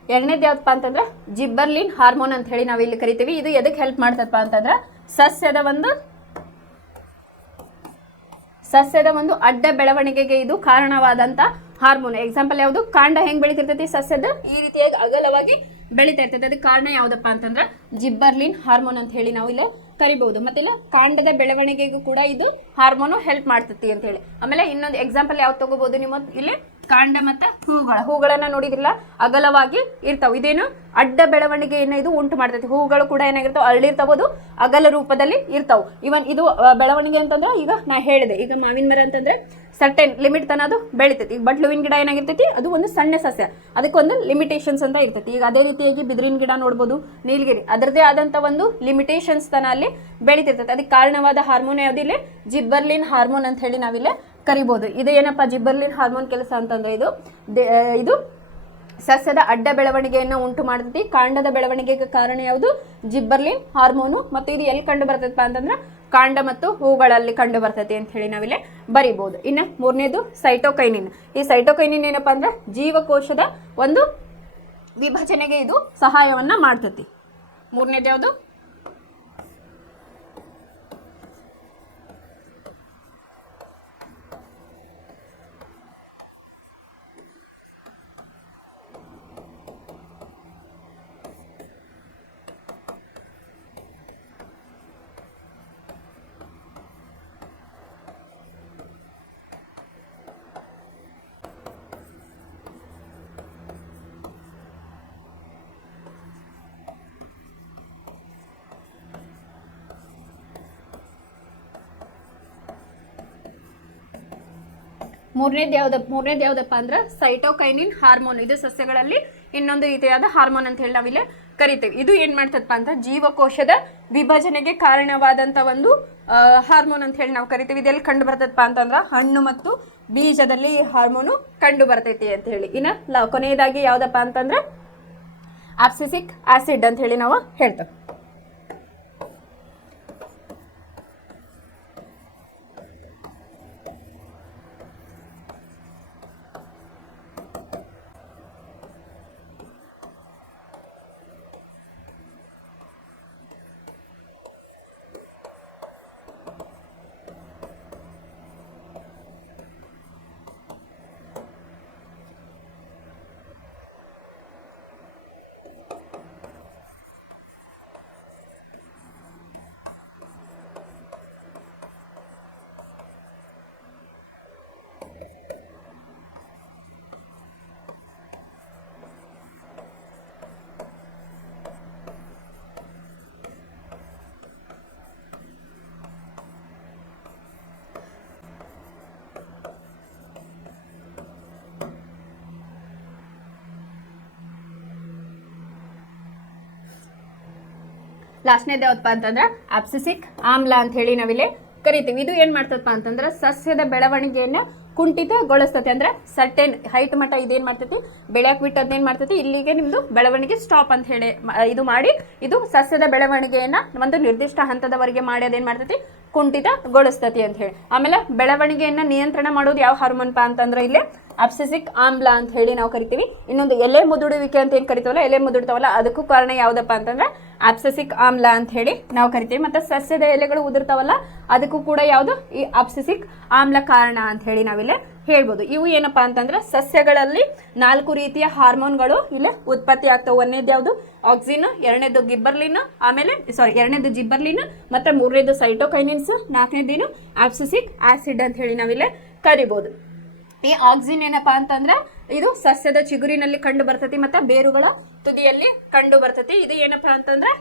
ಎರಡನೇದು ಯಾವ್ದಪ್ಪ ಅಂತಂದ್ರೆ ಜಿಬ್ಬರ್ಲಿನ್ ಹಾರ್ಮೋನ್ ಅಂತ ಹೇಳಿ ನಾವು ಇಲ್ಲಿ ಕರಿತೀವಿ. ಇದು ಎದಕ್ಕೆ ಹೆಲ್ಪ್ ಮಾಡ್ತದಪ್ಪ ಅಂತಂದ್ರೆ ಸಸ್ಯದ ಒಂದು ಅಡ್ಡ ಬೆಳವಣಿಗೆಗೆ ಇದು ಕಾರಣವಾದಂತ ಹಾರ್ಮೋನ್. ಎಕ್ಸಾಂಪಲ್ ಯಾವುದು, ಕಾಂಡ ಹೆಂಗ್ ಬೆಳಿತಿರ್ತೈತಿ, ಸಸ್ಯದ ಈ ರೀತಿಯಾಗಿ ಅಗಲವಾಗಿ ಬೆಳಿತಾ ಇರ್ತೈತಿ. ಅದಕ್ಕೆ ಕಾರಣ ಯಾವ್ದಪ್ಪ ಅಂತಂದ್ರೆ ಜಿಬ್ಬರ್ಲಿನ್ ಹಾರ್ಮೋನ್ ಅಂತ ಹೇಳಿ ನಾವು ಇಲ್ಲಿ ಕರಿಬಹುದು. ಮತ್ತೆಲ್ಲ ಕಾಂಡದ ಬೆಳವಣಿಗೆಗೂ ಕೂಡ ಇದು ಹಾರ್ಮೋನು ಹೆಲ್ಪ್ ಮಾಡ್ತೈತಿ ಅಂತ ಹೇಳಿ. ಆಮೇಲೆ ಇನ್ನೊಂದು ಎಕ್ಸಾಂಪಲ್ ಯಾವ್ದು ತಗೋಬಹುದು ನೀವು, ಇಲ್ಲಿ ಕಾಂಡ ಮತ್ತೆ ಹೂಗಳನ್ನ ನೋಡಿದ್ರಲ್ಲ, ಅಗಲವಾಗಿ ಇರ್ತಾವ. ಇದೇನು ಅಡ್ಡ ಬೆಳವಣಿಗೆಯನ್ನ ಇದು ಉಂಟು ಮಾಡ್ತೈತಿ. ಹೂಗಳು ಕೂಡ ಏನಾಗಿರ್ತಾವ, ಅರಳಿರ್ತಾವುದು, ಅಗಲ ರೂಪದಲ್ಲಿ ಇರ್ತಾವ. ಇವನ್ ಇದು ಬೆಳವಣಿಗೆ ಅಂತಂದ್ರೆ, ಈಗ ನಾ ಹೇಳಿದೆ, ಈಗ ಮಾವಿನ ಮರ ಅಂತಂದ್ರೆ ಸರ್ಟೆನ್ ಲಿಮಿಟ್ ತನ ಅದು ಬೆಳಿತೈತಿ. ಈಗ ಬಟ್ಲುವಿನ ಗಿಡ ಏನಾಗಿರ್ತೈತಿ, ಅದು ಒಂದು ಸಣ್ಣ ಸಸ್ಯ, ಅದಕ್ಕೊಂದು ಲಿಮಿಟೇಷನ್ಸ್ ಅಂತ ಇರ್ತೈತಿ. ಈಗ ಅದೇ ರೀತಿಯಾಗಿ ಬಿದಿರಿನ ಗಿಡ ನೋಡ್ಬೋದು, ನೀಲಗಿರಿ, ಅದರದೇ ಆದಂತ ಒಂದು ಲಿಮಿಟೇಷನ್ಸ್ ತನ ಅಲ್ಲಿ ಬೆಳಿತಿರ್ತೈತಿ. ಅದಕ್ಕೆ ಕಾರಣವಾದ ಹಾರ್ಮೋನ್ ಯಾವ್ದಿಲ್ಲ, ಜಿಬ್ಬರ್ಲಿನ್ ಹಾರ್ಮೋನ್ ಅಂತ ಹೇಳಿ ನಾವಿಲ್ಲಿ ಕರಿಬಹುದು. ಇದು ಏನಪ್ಪಾ ಜಿಬ್ಬರ್ಲಿನ್ ಹಾರ್ಮೋನ್ ಕೆಲಸ ಅಂತಂದ್ರೆ, ಇದು ಸಸ್ಯದ ಅಡ್ಡ ಬೆಳವಣಿಗೆಯನ್ನು ಉಂಟು ಮಾಡ್ತೈತಿ. ಕಾಂಡದ ಬೆಳವಣಿಗೆಗೆ ಕಾರಣ ಯಾವುದು, ಜಿಬ್ಬರ್ಲಿನ್ ಹಾರ್ಮೋನು. ಮತ್ತು ಇದು ಎಲ್ಲಿ ಕಂಡು ಬರ್ತೈತಪ್ಪ ಅಂತಂದ್ರೆ ಕಾಂಡ ಮತ್ತು ಹೂಗಳಲ್ಲಿ ಕಂಡು ಬರ್ತೈತಿ ಅಂತ ಹೇಳಿ ನಾವಿಲ್ಲಿ ಬರಿಬಹುದು. ಇನ್ನು ಮೂರನೇದು ಸೈಟೋಕೈನಿನ್. ಈ ಸೈಟೋಕೈನಿನ್ ಏನಪ್ಪಾ ಅಂದ್ರೆ ಜೀವಕೋಶದ ಒಂದು ವಿಭಜನೆಗೆ ಇದು ಸಹಾಯವನ್ನ ಮಾಡ್ತೈತಿ. ಮೂರನೇದು ಯಾವುದು, ಮೂರನೇದು ಯಾವ್ದಪ್ಪ ಅಂದ್ರೆ ಸೈಟೋಕೈನಿನ್ ಹಾರ್ಮೋನ್. ಇದು ಸಸ್ಯಗಳಲ್ಲಿ ಇನ್ನೊಂದು ರೀತಿಯಾದ ಹಾರ್ಮೋನ್ ಅಂತ ಹೇಳಿ ನಾವಿಲ್ಲಿ ಕರಿತೇವೆ. ಇದು ಏನ್ ಮಾಡ್ತದಪ್ಪ ಅಂತ ಜೀವಕೋಶದ ವಿಭಜನೆಗೆ ಕಾರಣವಾದಂತ ಒಂದು ಹಾರ್ಮೋನ್ ಅಂತ ಹೇಳಿ ನಾವು ಕರಿತೀವಿ. ಇದೆಲ್ಲಿ ಕಂಡು ಬರ್ತದಪ್ಪ ಅಂತಂದ್ರ ಹಣ್ಣು ಮತ್ತು ಬೀಜದಲ್ಲಿ ಈ ಹಾರ್ಮೋನು ಕಂಡು ಬರ್ತೈತಿ ಅಂತ ಹೇಳಿ. ಇನ್ನ ಕೊನೆಯದಾಗಿ ಯಾವ್ದಪ್ಪ ಅಂತಂದ್ರೆ ಅಬ್ಸಿಸಿಕ್ ಆಸಿಡ್ ಅಂತ ಹೇಳಿ ನಾವು ಹೇಳ್ತೇವೆ. ಲಾಸ್ಟ್ನೇದು ಯಾವ್ದಪ್ಪ ಅಂತಂದ್ರೆ ಅಬ್ಸಿಸಿಕ್ ಆಮ್ಲ ಅಂತ ಹೇಳಿ ನಾವಿಲ್ಲಿ ಕರಿತೀವಿ. ಇದು ಏನ್ ಮಾಡ್ತದಪ್ಪ ಅಂತಂದ್ರೆ ಸಸ್ಯದ ಬೆಳವಣಿಗೆಯನ್ನು ಕುಂಠಿತಗೊಳಿಸ್ತೈತಿ. ಅಂದ್ರೆ ಸರ್ಟೆನ್ ಹೈಟ್ ಮಟ್ಟ ಇದೇನ್ ಮಾಡ್ತೈತಿ ಬೆಳೆಯಕ್ ಬಿಟ್ಟು ಅದೇನ್ ಮಾಡ್ತೈತಿ ಇಲ್ಲಿಗೆ ನಿಮ್ದು ಬೆಳವಣಿಗೆ ಸ್ಟಾಪ್ ಅಂತ ಹೇಳಿ ಇದು ಮಾಡಿ ಇದು ಸಸ್ಯದ ಬೆಳವಣಿಗೆಯನ್ನ ಒಂದು ನಿರ್ದಿಷ್ಟ ಹಂತದವರೆಗೆ ಮಾಡಿ ಅದೇನ್ ಮಾಡ್ತೈತಿ ಕುಂಠಿತಗೊಳಿಸ್ತೈತಿ ಅಂತ ಹೇಳಿ. ಆಮೇಲೆ ಬೆಳವಣಿಗೆಯನ್ನ ನಿಯಂತ್ರಣ ಮಾಡೋದು ಯಾವ ಹಾರ್ಮೋನ್ ಅಂತಂದ್ರೆ ಇಲ್ಲಿ ಅಬ್ಸಿಸಿಕ್ ಆಮ್ಲ ಅಂತ ಹೇಳಿ ನಾವು ಕರಿತೀವಿ. ಇನ್ನೊಂದು ಎಲೆ ಮುದುಡುವಿಕೆ ಅಂತ ಏನ್ ಕರಿತೀವಲ್ಲ, ಎಲೆ ಮುದುಡ್ತಾವಲ್ಲ, ಅದಕ್ಕೂ ಕಾರಣ ಯಾವ್ದಪ್ಪ ಅಂತಂದ್ರೆ ಅಬ್ಸಿಸಿಕ್ ಆಮ್ಲ ಅಂತ ಹೇಳಿ ನಾವು ಕರಿತೀವಿ. ಮತ್ತೆ ಸಸ್ಯದ ಎಲೆಗಳು ಉದುರ್ತಾವಲ್ಲ, ಅದಕ್ಕೂ ಕೂಡ ಯಾವುದು ಈ ಅಬ್ಸಿಸಿಕ್ ಆಮ್ಲ ಕಾರಣ ಅಂತ ಹೇಳಿ ನಾವಿಲ್ಲಿ ಹೇಳ್ಬೋದು. ಇವು ಏನಪ್ಪಾ ಅಂತಂದ್ರೆ ಸಸ್ಯಗಳಲ್ಲಿ 4 ರೀತಿಯ ಹಾರ್ಮೋನ್ಗಳು ಇಲ್ಲೇ ಉತ್ಪತ್ತಿ ಆಗ್ತವೆ. ಒಂದನೇದು ಯಾವುದು ಆಕ್ಸಿನ್, ಎರಡನೇದು ಎರಡನೇದು ಜಿಬ್ಬರ್ಲಿನ್, ಮತ್ತೆ ಮೂರನೇದು ಸೈಟೋಕೈನಿನ್ಸ್, ನಾಲ್ಕನೇದೇನು ಅಬ್ಸಿಸಿಕ್ ಆಸಿಡ್ ಅಂತ ಹೇಳಿ ನಾವಿಲ್ಲಿ ಕರಿಬಹುದು. ಈ ಆಕ್ಸಿನ್ ಏನಪ್ಪಾ ಅಂತಂದ್ರೆ ಇದು ಸಸ್ಯದ ಚಿಗುರಿನಲ್ಲಿ ಕಂಡು ಬರ್ತೈತಿ, ಮತ್ತೆ ಬೇರುಗಳ ತುದಿಯಲ್ಲಿ ಕಂಡು ಬರ್ತೈತಿ. ಇದು ಏನಪ್ಪಾ ಅಂತಂದ್ರೆ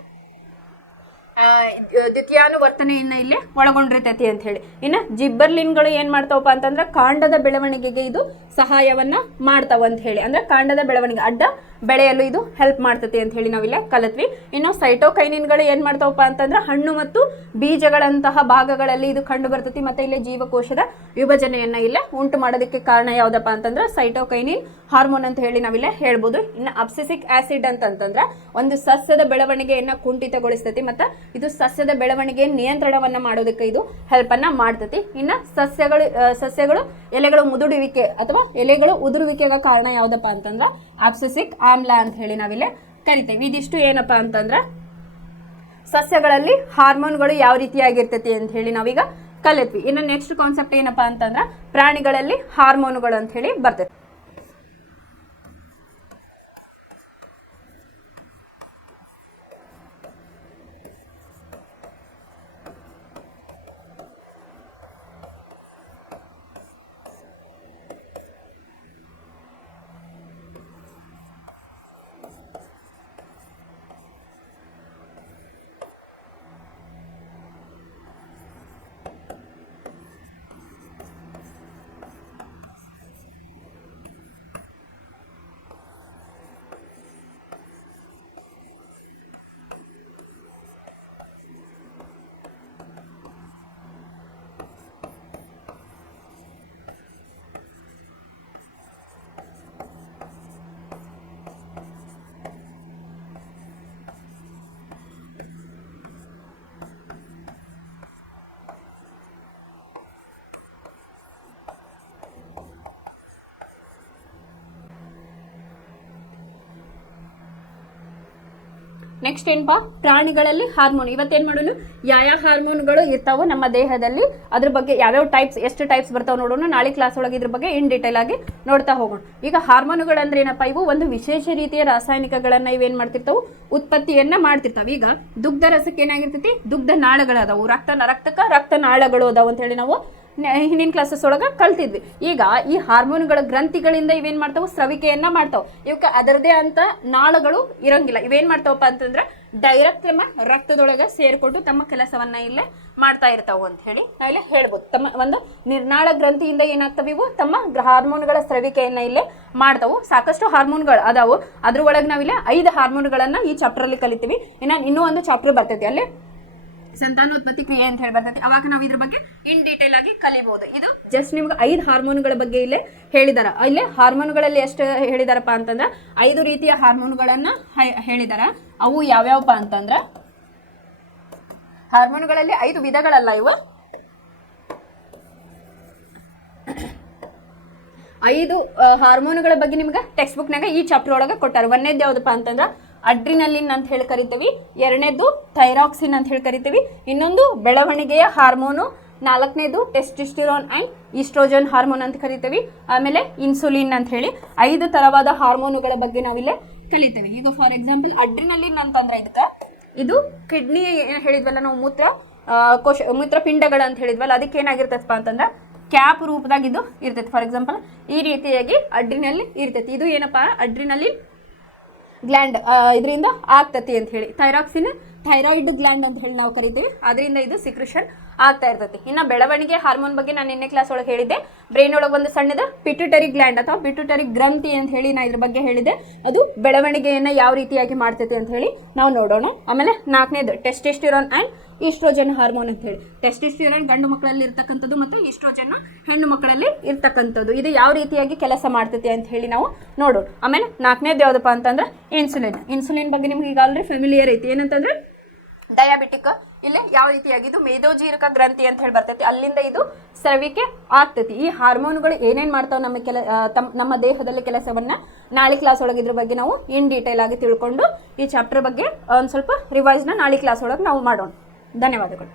ದ್ವಿತೀಯಾನುವರ್ತನೆಯನ್ನ ಇಲ್ಲಿ ಒಳಗೊಂಡಿರ್ತೈತಿ ಅಂತ ಹೇಳಿ. ಇನ್ನು ಜಿಬ್ಬರ್ಲಿನ್ಗಳು ಏನ್ ಮಾಡ್ತಾವಪ್ಪ ಅಂತಂದ್ರೆ ಕಾಂಡದ ಬೆಳವಣಿಗೆಗೆ ಇದು ಸಹಾಯವನ್ನ ಮಾಡ್ತಾವ ಅಂತ ಹೇಳಿ. ಅಂದ್ರೆ ಕಾಂಡದ ಬೆಳವಣಿಗೆ ಅಡ್ಡ ಬೆಳೆಯಲು ಇದು ಹೆಲ್ಪ್ ಮಾಡ್ತೈತಿ ಅಂತ ಹೇಳಿ ನಾವಿಲ್ಲ ಕಲಿತ್ವಿ. ಇನ್ನು ಸೈಟೋಕೈನಿನ್ಗಳು ಏನ್ ಮಾಡ್ತಾವಪ್ಪ ಅಂತಂದ್ರೆ ಹಣ್ಣು ಮತ್ತು ಬೀಜಗಳಂತಹ ಭಾಗಗಳಲ್ಲಿ ಇದು ಕಂಡು ಬರ್ತೈತಿ. ಮತ್ತೆ ಇಲ್ಲಿ ಜೀವಕೋಶದ ವಿಭಜನೆಯನ್ನ ಇಲ್ಲೇ ಉಂಟು ಮಾಡೋದಕ್ಕೆ ಕಾರಣ ಯಾವ್ದಪ್ಪ ಅಂತಂದ್ರೆ ಸೈಟೋಕೈನಿನ್ ಹಾರ್ಮೋನ್ ಅಂತ ಹೇಳಿ ನಾವಿಲ್ಲ ಹೇಳ್ಬೋದು. ಇನ್ನು ಅಬ್ಸಿಸಿಕ್ ಆಸಿಡ್ ಅಂತಂದ್ರೆ ಒಂದು ಸಸ್ಯದ ಬೆಳವಣಿಗೆಯನ್ನ ಕುಂಠಿತಗೊಳಿಸ್ತೈತಿ, ಮತ್ತೆ ಇದು ಸಸ್ಯದ ಬೆಳವಣಿಗೆ ನಿಯಂತ್ರಣವನ್ನ ಮಾಡೋದಕ್ಕೆ ಇದು ಹೆಲ್ಪ್ ಅನ್ನ ಮಾಡ್ತೈತಿ. ಇನ್ನು ಸಸ್ಯಗಳು ಎಲೆಗಳು ಮುದುಡುವಿಕೆ ಅಥವಾ ಎಲೆಗಳು ಉದುರುವಿಕೆಗೆ ಕಾರಣ ಯಾವ್ದಪ್ಪ ಅಂತಂದ್ರೆ ಅಬ್ಸಿಸಿಕ್ ಆಮ್ಲ ಅಂತ ಹೇಳಿ ನಾವಿಲ್ಲಿ ಕರಿತೇವೆ. ಇದಿಷ್ಟು ಏನಪ್ಪಾ ಅಂತಂದ್ರೆ ಸಸ್ಯಗಳಲ್ಲಿ ಹಾರ್ಮೋನ್ಗಳು ಯಾವ ರೀತಿಯಾಗಿರ್ತೈತಿ ಅಂತ ಹೇಳಿ ನಾವೀಗ ಕಲಿತ್ವಿ. ಇನ್ನು ನೆಕ್ಸ್ಟ್ ಕಾನ್ಸೆಪ್ಟ್ ಏನಪ್ಪಾ ಅಂತಂದ್ರೆ ಪ್ರಾಣಿಗಳಲ್ಲಿ ಹಾರ್ಮೋನುಗಳು ಅಂತ ಹೇಳಿ ಬರ್ತೈತಿ. ನೆಕ್ಸ್ಟ್ ಏನಪ್ಪಾ ಪ್ರಾಣಿಗಳಲ್ಲಿ ಹಾರ್ಮೋನ್. ಇವತ್ತೇನ್ ಮಾಡೋಣ, ಯಾವ ಹಾರ್ಮೋನ್ಗಳು ಇರ್ತಾವೋ ನಮ್ಮ ದೇಹದಲ್ಲಿ ಅದ್ರ ಬಗ್ಗೆ ಯಾವ್ಯಾವ ಟೈಪ್ಸ್ ಎಷ್ಟು ಟೈಪ್ಸ್ ಬರ್ತಾವ ನೋಡೋಣ. ನಾಳೆ ಕ್ಲಾಸ್ ಒಳಗೆ ಇದ್ರ ಬಗ್ಗೆ ಇನ್ ಡೀಟೇಲ್ ಆಗಿ ನೋಡ್ತಾ ಹೋಗೋಣ. ಈಗ ಹಾರ್ಮೋನುಗಳು ಅಂದ್ರೆ ಏನಪ್ಪಾ, ಇವು ಒಂದು ವಿಶೇಷ ರೀತಿಯ ರಾಸಾಯನಿಕಗಳನ್ನ ಇವೇನ್ ಮಾಡ್ತಿರ್ತಾವು ಉತ್ಪತ್ತಿಯನ್ನ ಮಾಡ್ತಿರ್ತಾವ. ಈಗ ದುಗ್ಧ ರಸಕ್ಕೆ ಏನಾಗಿರ್ತೈತಿ ದುಗ್ಧ ನಾಳಗಳು ಅದಾವು, ರಕ್ತಕ್ಕ ರಕ್ತ ನಾಳಗಳು ಅದಾವ ಅಂತ ಹೇಳಿ ನಾವು ಹಿಂದಿನ ಕ್ಲಾಸಸ್ ಒಳಗೆ ಕಲ್ತಿದ್ವಿ. ಈಗ ಈ ಹಾರ್ಮೋನ್ಗಳ ಗ್ರಂಥಿಗಳಿಂದ ಇವೇನ್ ಮಾಡ್ತಾವು, ಸ್ರವಿಕೆಯನ್ನ ಮಾಡ್ತಾವ. ಇವಕ್ಕೆ ಅದರದೇ ಅಂತ ನಾಳಗಳು ಇರಂಗಿಲ್ಲ. ಇವೇನ್ ಮಾಡ್ತಾವಪ್ಪ ಅಂತಂದ್ರೆ ಡೈರೆಕ್ಟ್ ನಮ್ಮ ರಕ್ತದೊಳಗೆ ಸೇರ್ಕೊಂಡು ತಮ್ಮ ಕೆಲಸವನ್ನ ಇಲ್ಲೇ ಮಾಡ್ತಾ ಇರ್ತಾವು ಅಂತ ಹೇಳಿ ನಾವಿಲ್ಲಿ ಹೇಳ್ಬೋದು. ತಮ್ಮ ಒಂದು ನಿರ್ನಾಳ ಗ್ರಂಥಿಯಿಂದ ಏನಾಗ್ತವೆ, ಇವು ತಮ್ಮ ಹಾರ್ಮೋನ್ಗಳ ಸ್ರವಿಕೆಯನ್ನ ಇಲ್ಲೇ ಮಾಡ್ತಾವು. ಸಾಕಷ್ಟು ಹಾರ್ಮೋನ್ಗಳು ಅದಾವು. ಅದ್ರ ಒಳಗೆ ನಾವಿಲ್ಲಿ 5 ಹಾರ್ಮೋನ್ಗಳನ್ನ ಈ ಚಾಪ್ಟರ್ ಅಲ್ಲಿ ಕಲಿತೀವಿ. ಇನ್ನೂ ಒಂದು ಚಾಪ್ಟರ್ ಬರ್ತೈತಿ, ಅಲ್ಲಿ ಸಂತಾನೋತ್ಪತ್ತಿ ಕ್ರಿಯೆ ಅಂತ ಹೇಳಿ ಬರ್ತೈತಿ. ಅವಾಗ ನಾವು ಇದ್ರ ಬಗ್ಗೆ ಇನ್ ಡೀಟೇಲ್ ಆಗಿ ಕಲಿಬಹುದು. ಇದು ಜಸ್ಟ್ ನಿಮ್ಗೆ 5 ಹಾರ್ಮೋನ್ಗಳ ಬಗ್ಗೆ ಇಲ್ಲೇ ಹೇಳಿದಾರ. ಇಲ್ಲೇ ಹಾರ್ಮೋನ್ಗಳಲ್ಲಿ ಎಷ್ಟು ಹೇಳಿದಾರಪ್ಪ ಅಂತಂದ್ರೆ 5 ರೀತಿಯ ಹಾರ್ಮೋನ್ಗಳನ್ನ ಹೇಳಿದಾರ. ಅವು ಯಾವ್ಯಾವಪ್ಪ ಅಂತಂದ್ರ, ಹಾರ್ಮೋನ್ಗಳಲ್ಲಿ 5 ವಿಧಗಳಲ್ಲ ಇವು, 5 ಹಾರ್ಮೋನ್ಗಳ ಬಗ್ಗೆ ನಿಮ್ಗೆ ಟೆಕ್ಸ್ಟ್ ಬುಕ್ನಾಗ ಈ ಚಾಪ್ಟರ್ ಒಳಗೆ ಕೊಟ್ಟಾರ. ಒಂದೇದು ಯಾವ್ದಪ್ಪ ಅಂತಂದ್ರ ಅಡ್ರಿನಲಿನ್ ಅಂತ ಹೇಳಿ ಕರಿತೀವಿ, 2ನೇದು ಥೈರಾಕ್ಸಿನ್ ಅಂತ ಹೇಳಿ ಕರಿತೀವಿ, ಇನ್ನೊಂದು ಬೆಳವಣಿಗೆಯ ಹಾರ್ಮೋನು, 4ನೇದು ಟೆಸ್ಟಿಸ್ಟಿರೋನ್ ಅಂಡ್ ಈಸ್ಟ್ರೋಜನ್ ಹಾರ್ಮೋನ್ ಅಂತ ಕರಿತೀವಿ, ಆಮೇಲೆ ಇನ್ಸುಲಿನ್ ಅಂತ ಹೇಳಿ 5 ತರವಾದ ಹಾರ್ಮೋನುಗಳ ಬಗ್ಗೆ ನಾವಿಲ್ಲೇ ಕಲಿತೇವೆ. ಈಗ ಫಾರ್ ಎಕ್ಸಾಂಪಲ್ ಅಡ್ರಿನಲಿನ್ ಅಂತಂದ್ರೆ ಇದು ಕಿಡ್ನಿ ಹೇಳಿದ್ವಲ್ಲ ನಾವು, ಮೂತ್ರಪಿಂಡಗಳ ಅಂತ ಹೇಳಿದ್ವಲ್ಲ, ಅದಕ್ಕೆ ಏನಾಗಿರ್ತೈತಪ್ಪ ಅಂತಂದ್ರೆ ಕ್ಯಾಪ್ ರೂಪದಾಗ ಇದು ಇರ್ತೈತಿ. ಫಾರ್ ಎಕ್ಸಾಂಪಲ್ ಈ ರೀತಿಯಾಗಿ ಅಡ್ರಿನಲಿನ್ ಇರ್ತೈತಿ. ಇದು ಏನಪ್ಪಾ, ಅಡ್ರಿನಲಿನ್ ಗ್ಲ್ಯಾಂಡ್ ಇದರಿಂದ ಆಗ್ತತಿ ಅಂತ ಹೇಳಿ. ಥೈರಾಕ್ಸಿನ್ ಥೈರಾಯ್ಡ್ ಗ್ಲ್ಯಾಂಡ್ ಅಂತ ಹೇಳಿ ನಾವು ಕರಿತೀವಿ, ಅದರಿಂದ ಇದು ಸಿಕ್ರೇಷನ್ ಆಗ್ತಾ ಇರ್ತೈತಿ. ಇನ್ನು ಬೆಳವಣಿಗೆ ಹಾರ್ಮೋನ್ ಬಗ್ಗೆ ನಾನು ನಿನ್ನೆ ಕ್ಲಾಸ್ ಒಳಗೆ ಹೇಳಿದ್ದೆ. ಬ್ರೈನ್ ಒಳಗೆ ಒಂದು ಸಣ್ಣದ ಪಿಟ್ಯೂಟರಿ ಗ್ಲ್ಯಾಂಡ್ ಅಥವಾ ಪಿಟ್ಯೂಟರಿ ಗ್ರಂಥಿ ಅಂತ ಹೇಳಿ ನಾ ಇದ್ರ ಬಗ್ಗೆ ಹೇಳಿದೆ. ಅದು ಬೆಳವಣಿಗೆಯನ್ನು ಯಾವ ರೀತಿಯಾಗಿ ಮಾಡ್ತೈತಿ ಅಂತ ಹೇಳಿ ನಾವು ನೋಡೋಣ. ಆಮೇಲೆ 4ನೇದು ಟೆಸ್ಟಿಸ್ಟಿರೋನ್ ಆ್ಯಂಡ್ ಈಸ್ಟ್ರೋಜನ್ ಹಾರ್ಮೋನ್ ಅಂತ ಹೇಳಿ. ಟೆಸ್ಟಿಸ್ಟಿರೋನ್ ಗಂಡು ಮಕ್ಕಳಲ್ಲಿ ಇರ್ತಕ್ಕಂಥದ್ದು ಮತ್ತು ಈಸ್ಟ್ರೋಜನ್ ಹೆಣ್ಣು ಮಕ್ಕಳಲ್ಲಿ ಇರ್ತಕ್ಕಂಥದ್ದು. ಇದು ಯಾವ ರೀತಿಯಾಗಿ ಕೆಲಸ ಮಾಡ್ತೈತಿ ಅಂತ ಹೇಳಿ ನಾವು ನೋಡೋಣ. ಆಮೇಲೆ 4ನೇದು ಯಾವುದಪ್ಪ ಅಂತಂದ್ರೆ ಇನ್ಸುಲಿನ್ ಬಗ್ಗೆ ನಿಮ್ಗೆ ಈಗ ಆಲ್ರೆಡಿ ಫೆಮಿಲಿಯರ್ ಐತಿ. ಏನಂತಂದ್ರೆ ಡಯಾಬಿಟಿಕ್, ಇಲ್ಲಿ ಯಾವ ರೀತಿಯಾಗಿ ಇದು ಮೇದೋಜೀರಕ ಗ್ರಂಥಿ ಅಂತ ಹೇಳಿ ಬರ್ತೈತಿ, ಅಲ್ಲಿಂದ ಇದು ಸ್ರವಿಕೆ ಆಗ್ತೈತಿ. ಈ ಹಾರ್ಮೋನ್ಗಳು ಏನೇನು ಮಾಡ್ತಾವೆ ನಮ್ಮ ದೇಹದಲ್ಲಿ ಕೆಲಸವನ್ನ ನಾಳೆ ಕ್ಲಾಸ್ ಒಳಗೆ ಇದ್ರ ಬಗ್ಗೆ ನಾವು ಇನ್ ಡೀಟೇಲ್ ಆಗಿ ತಿಳ್ಕೊಂಡು ಈ ಚಾಪ್ಟರ್ ಬಗ್ಗೆ ಒಂದು ಸ್ವಲ್ಪ ರಿವೈಸ್ನ ನಾಳೆ ಕ್ಲಾಸ್ ಒಳಗೆ ನಾವು ಮಾಡೋಣ. ಧನ್ಯವಾದಗಳು.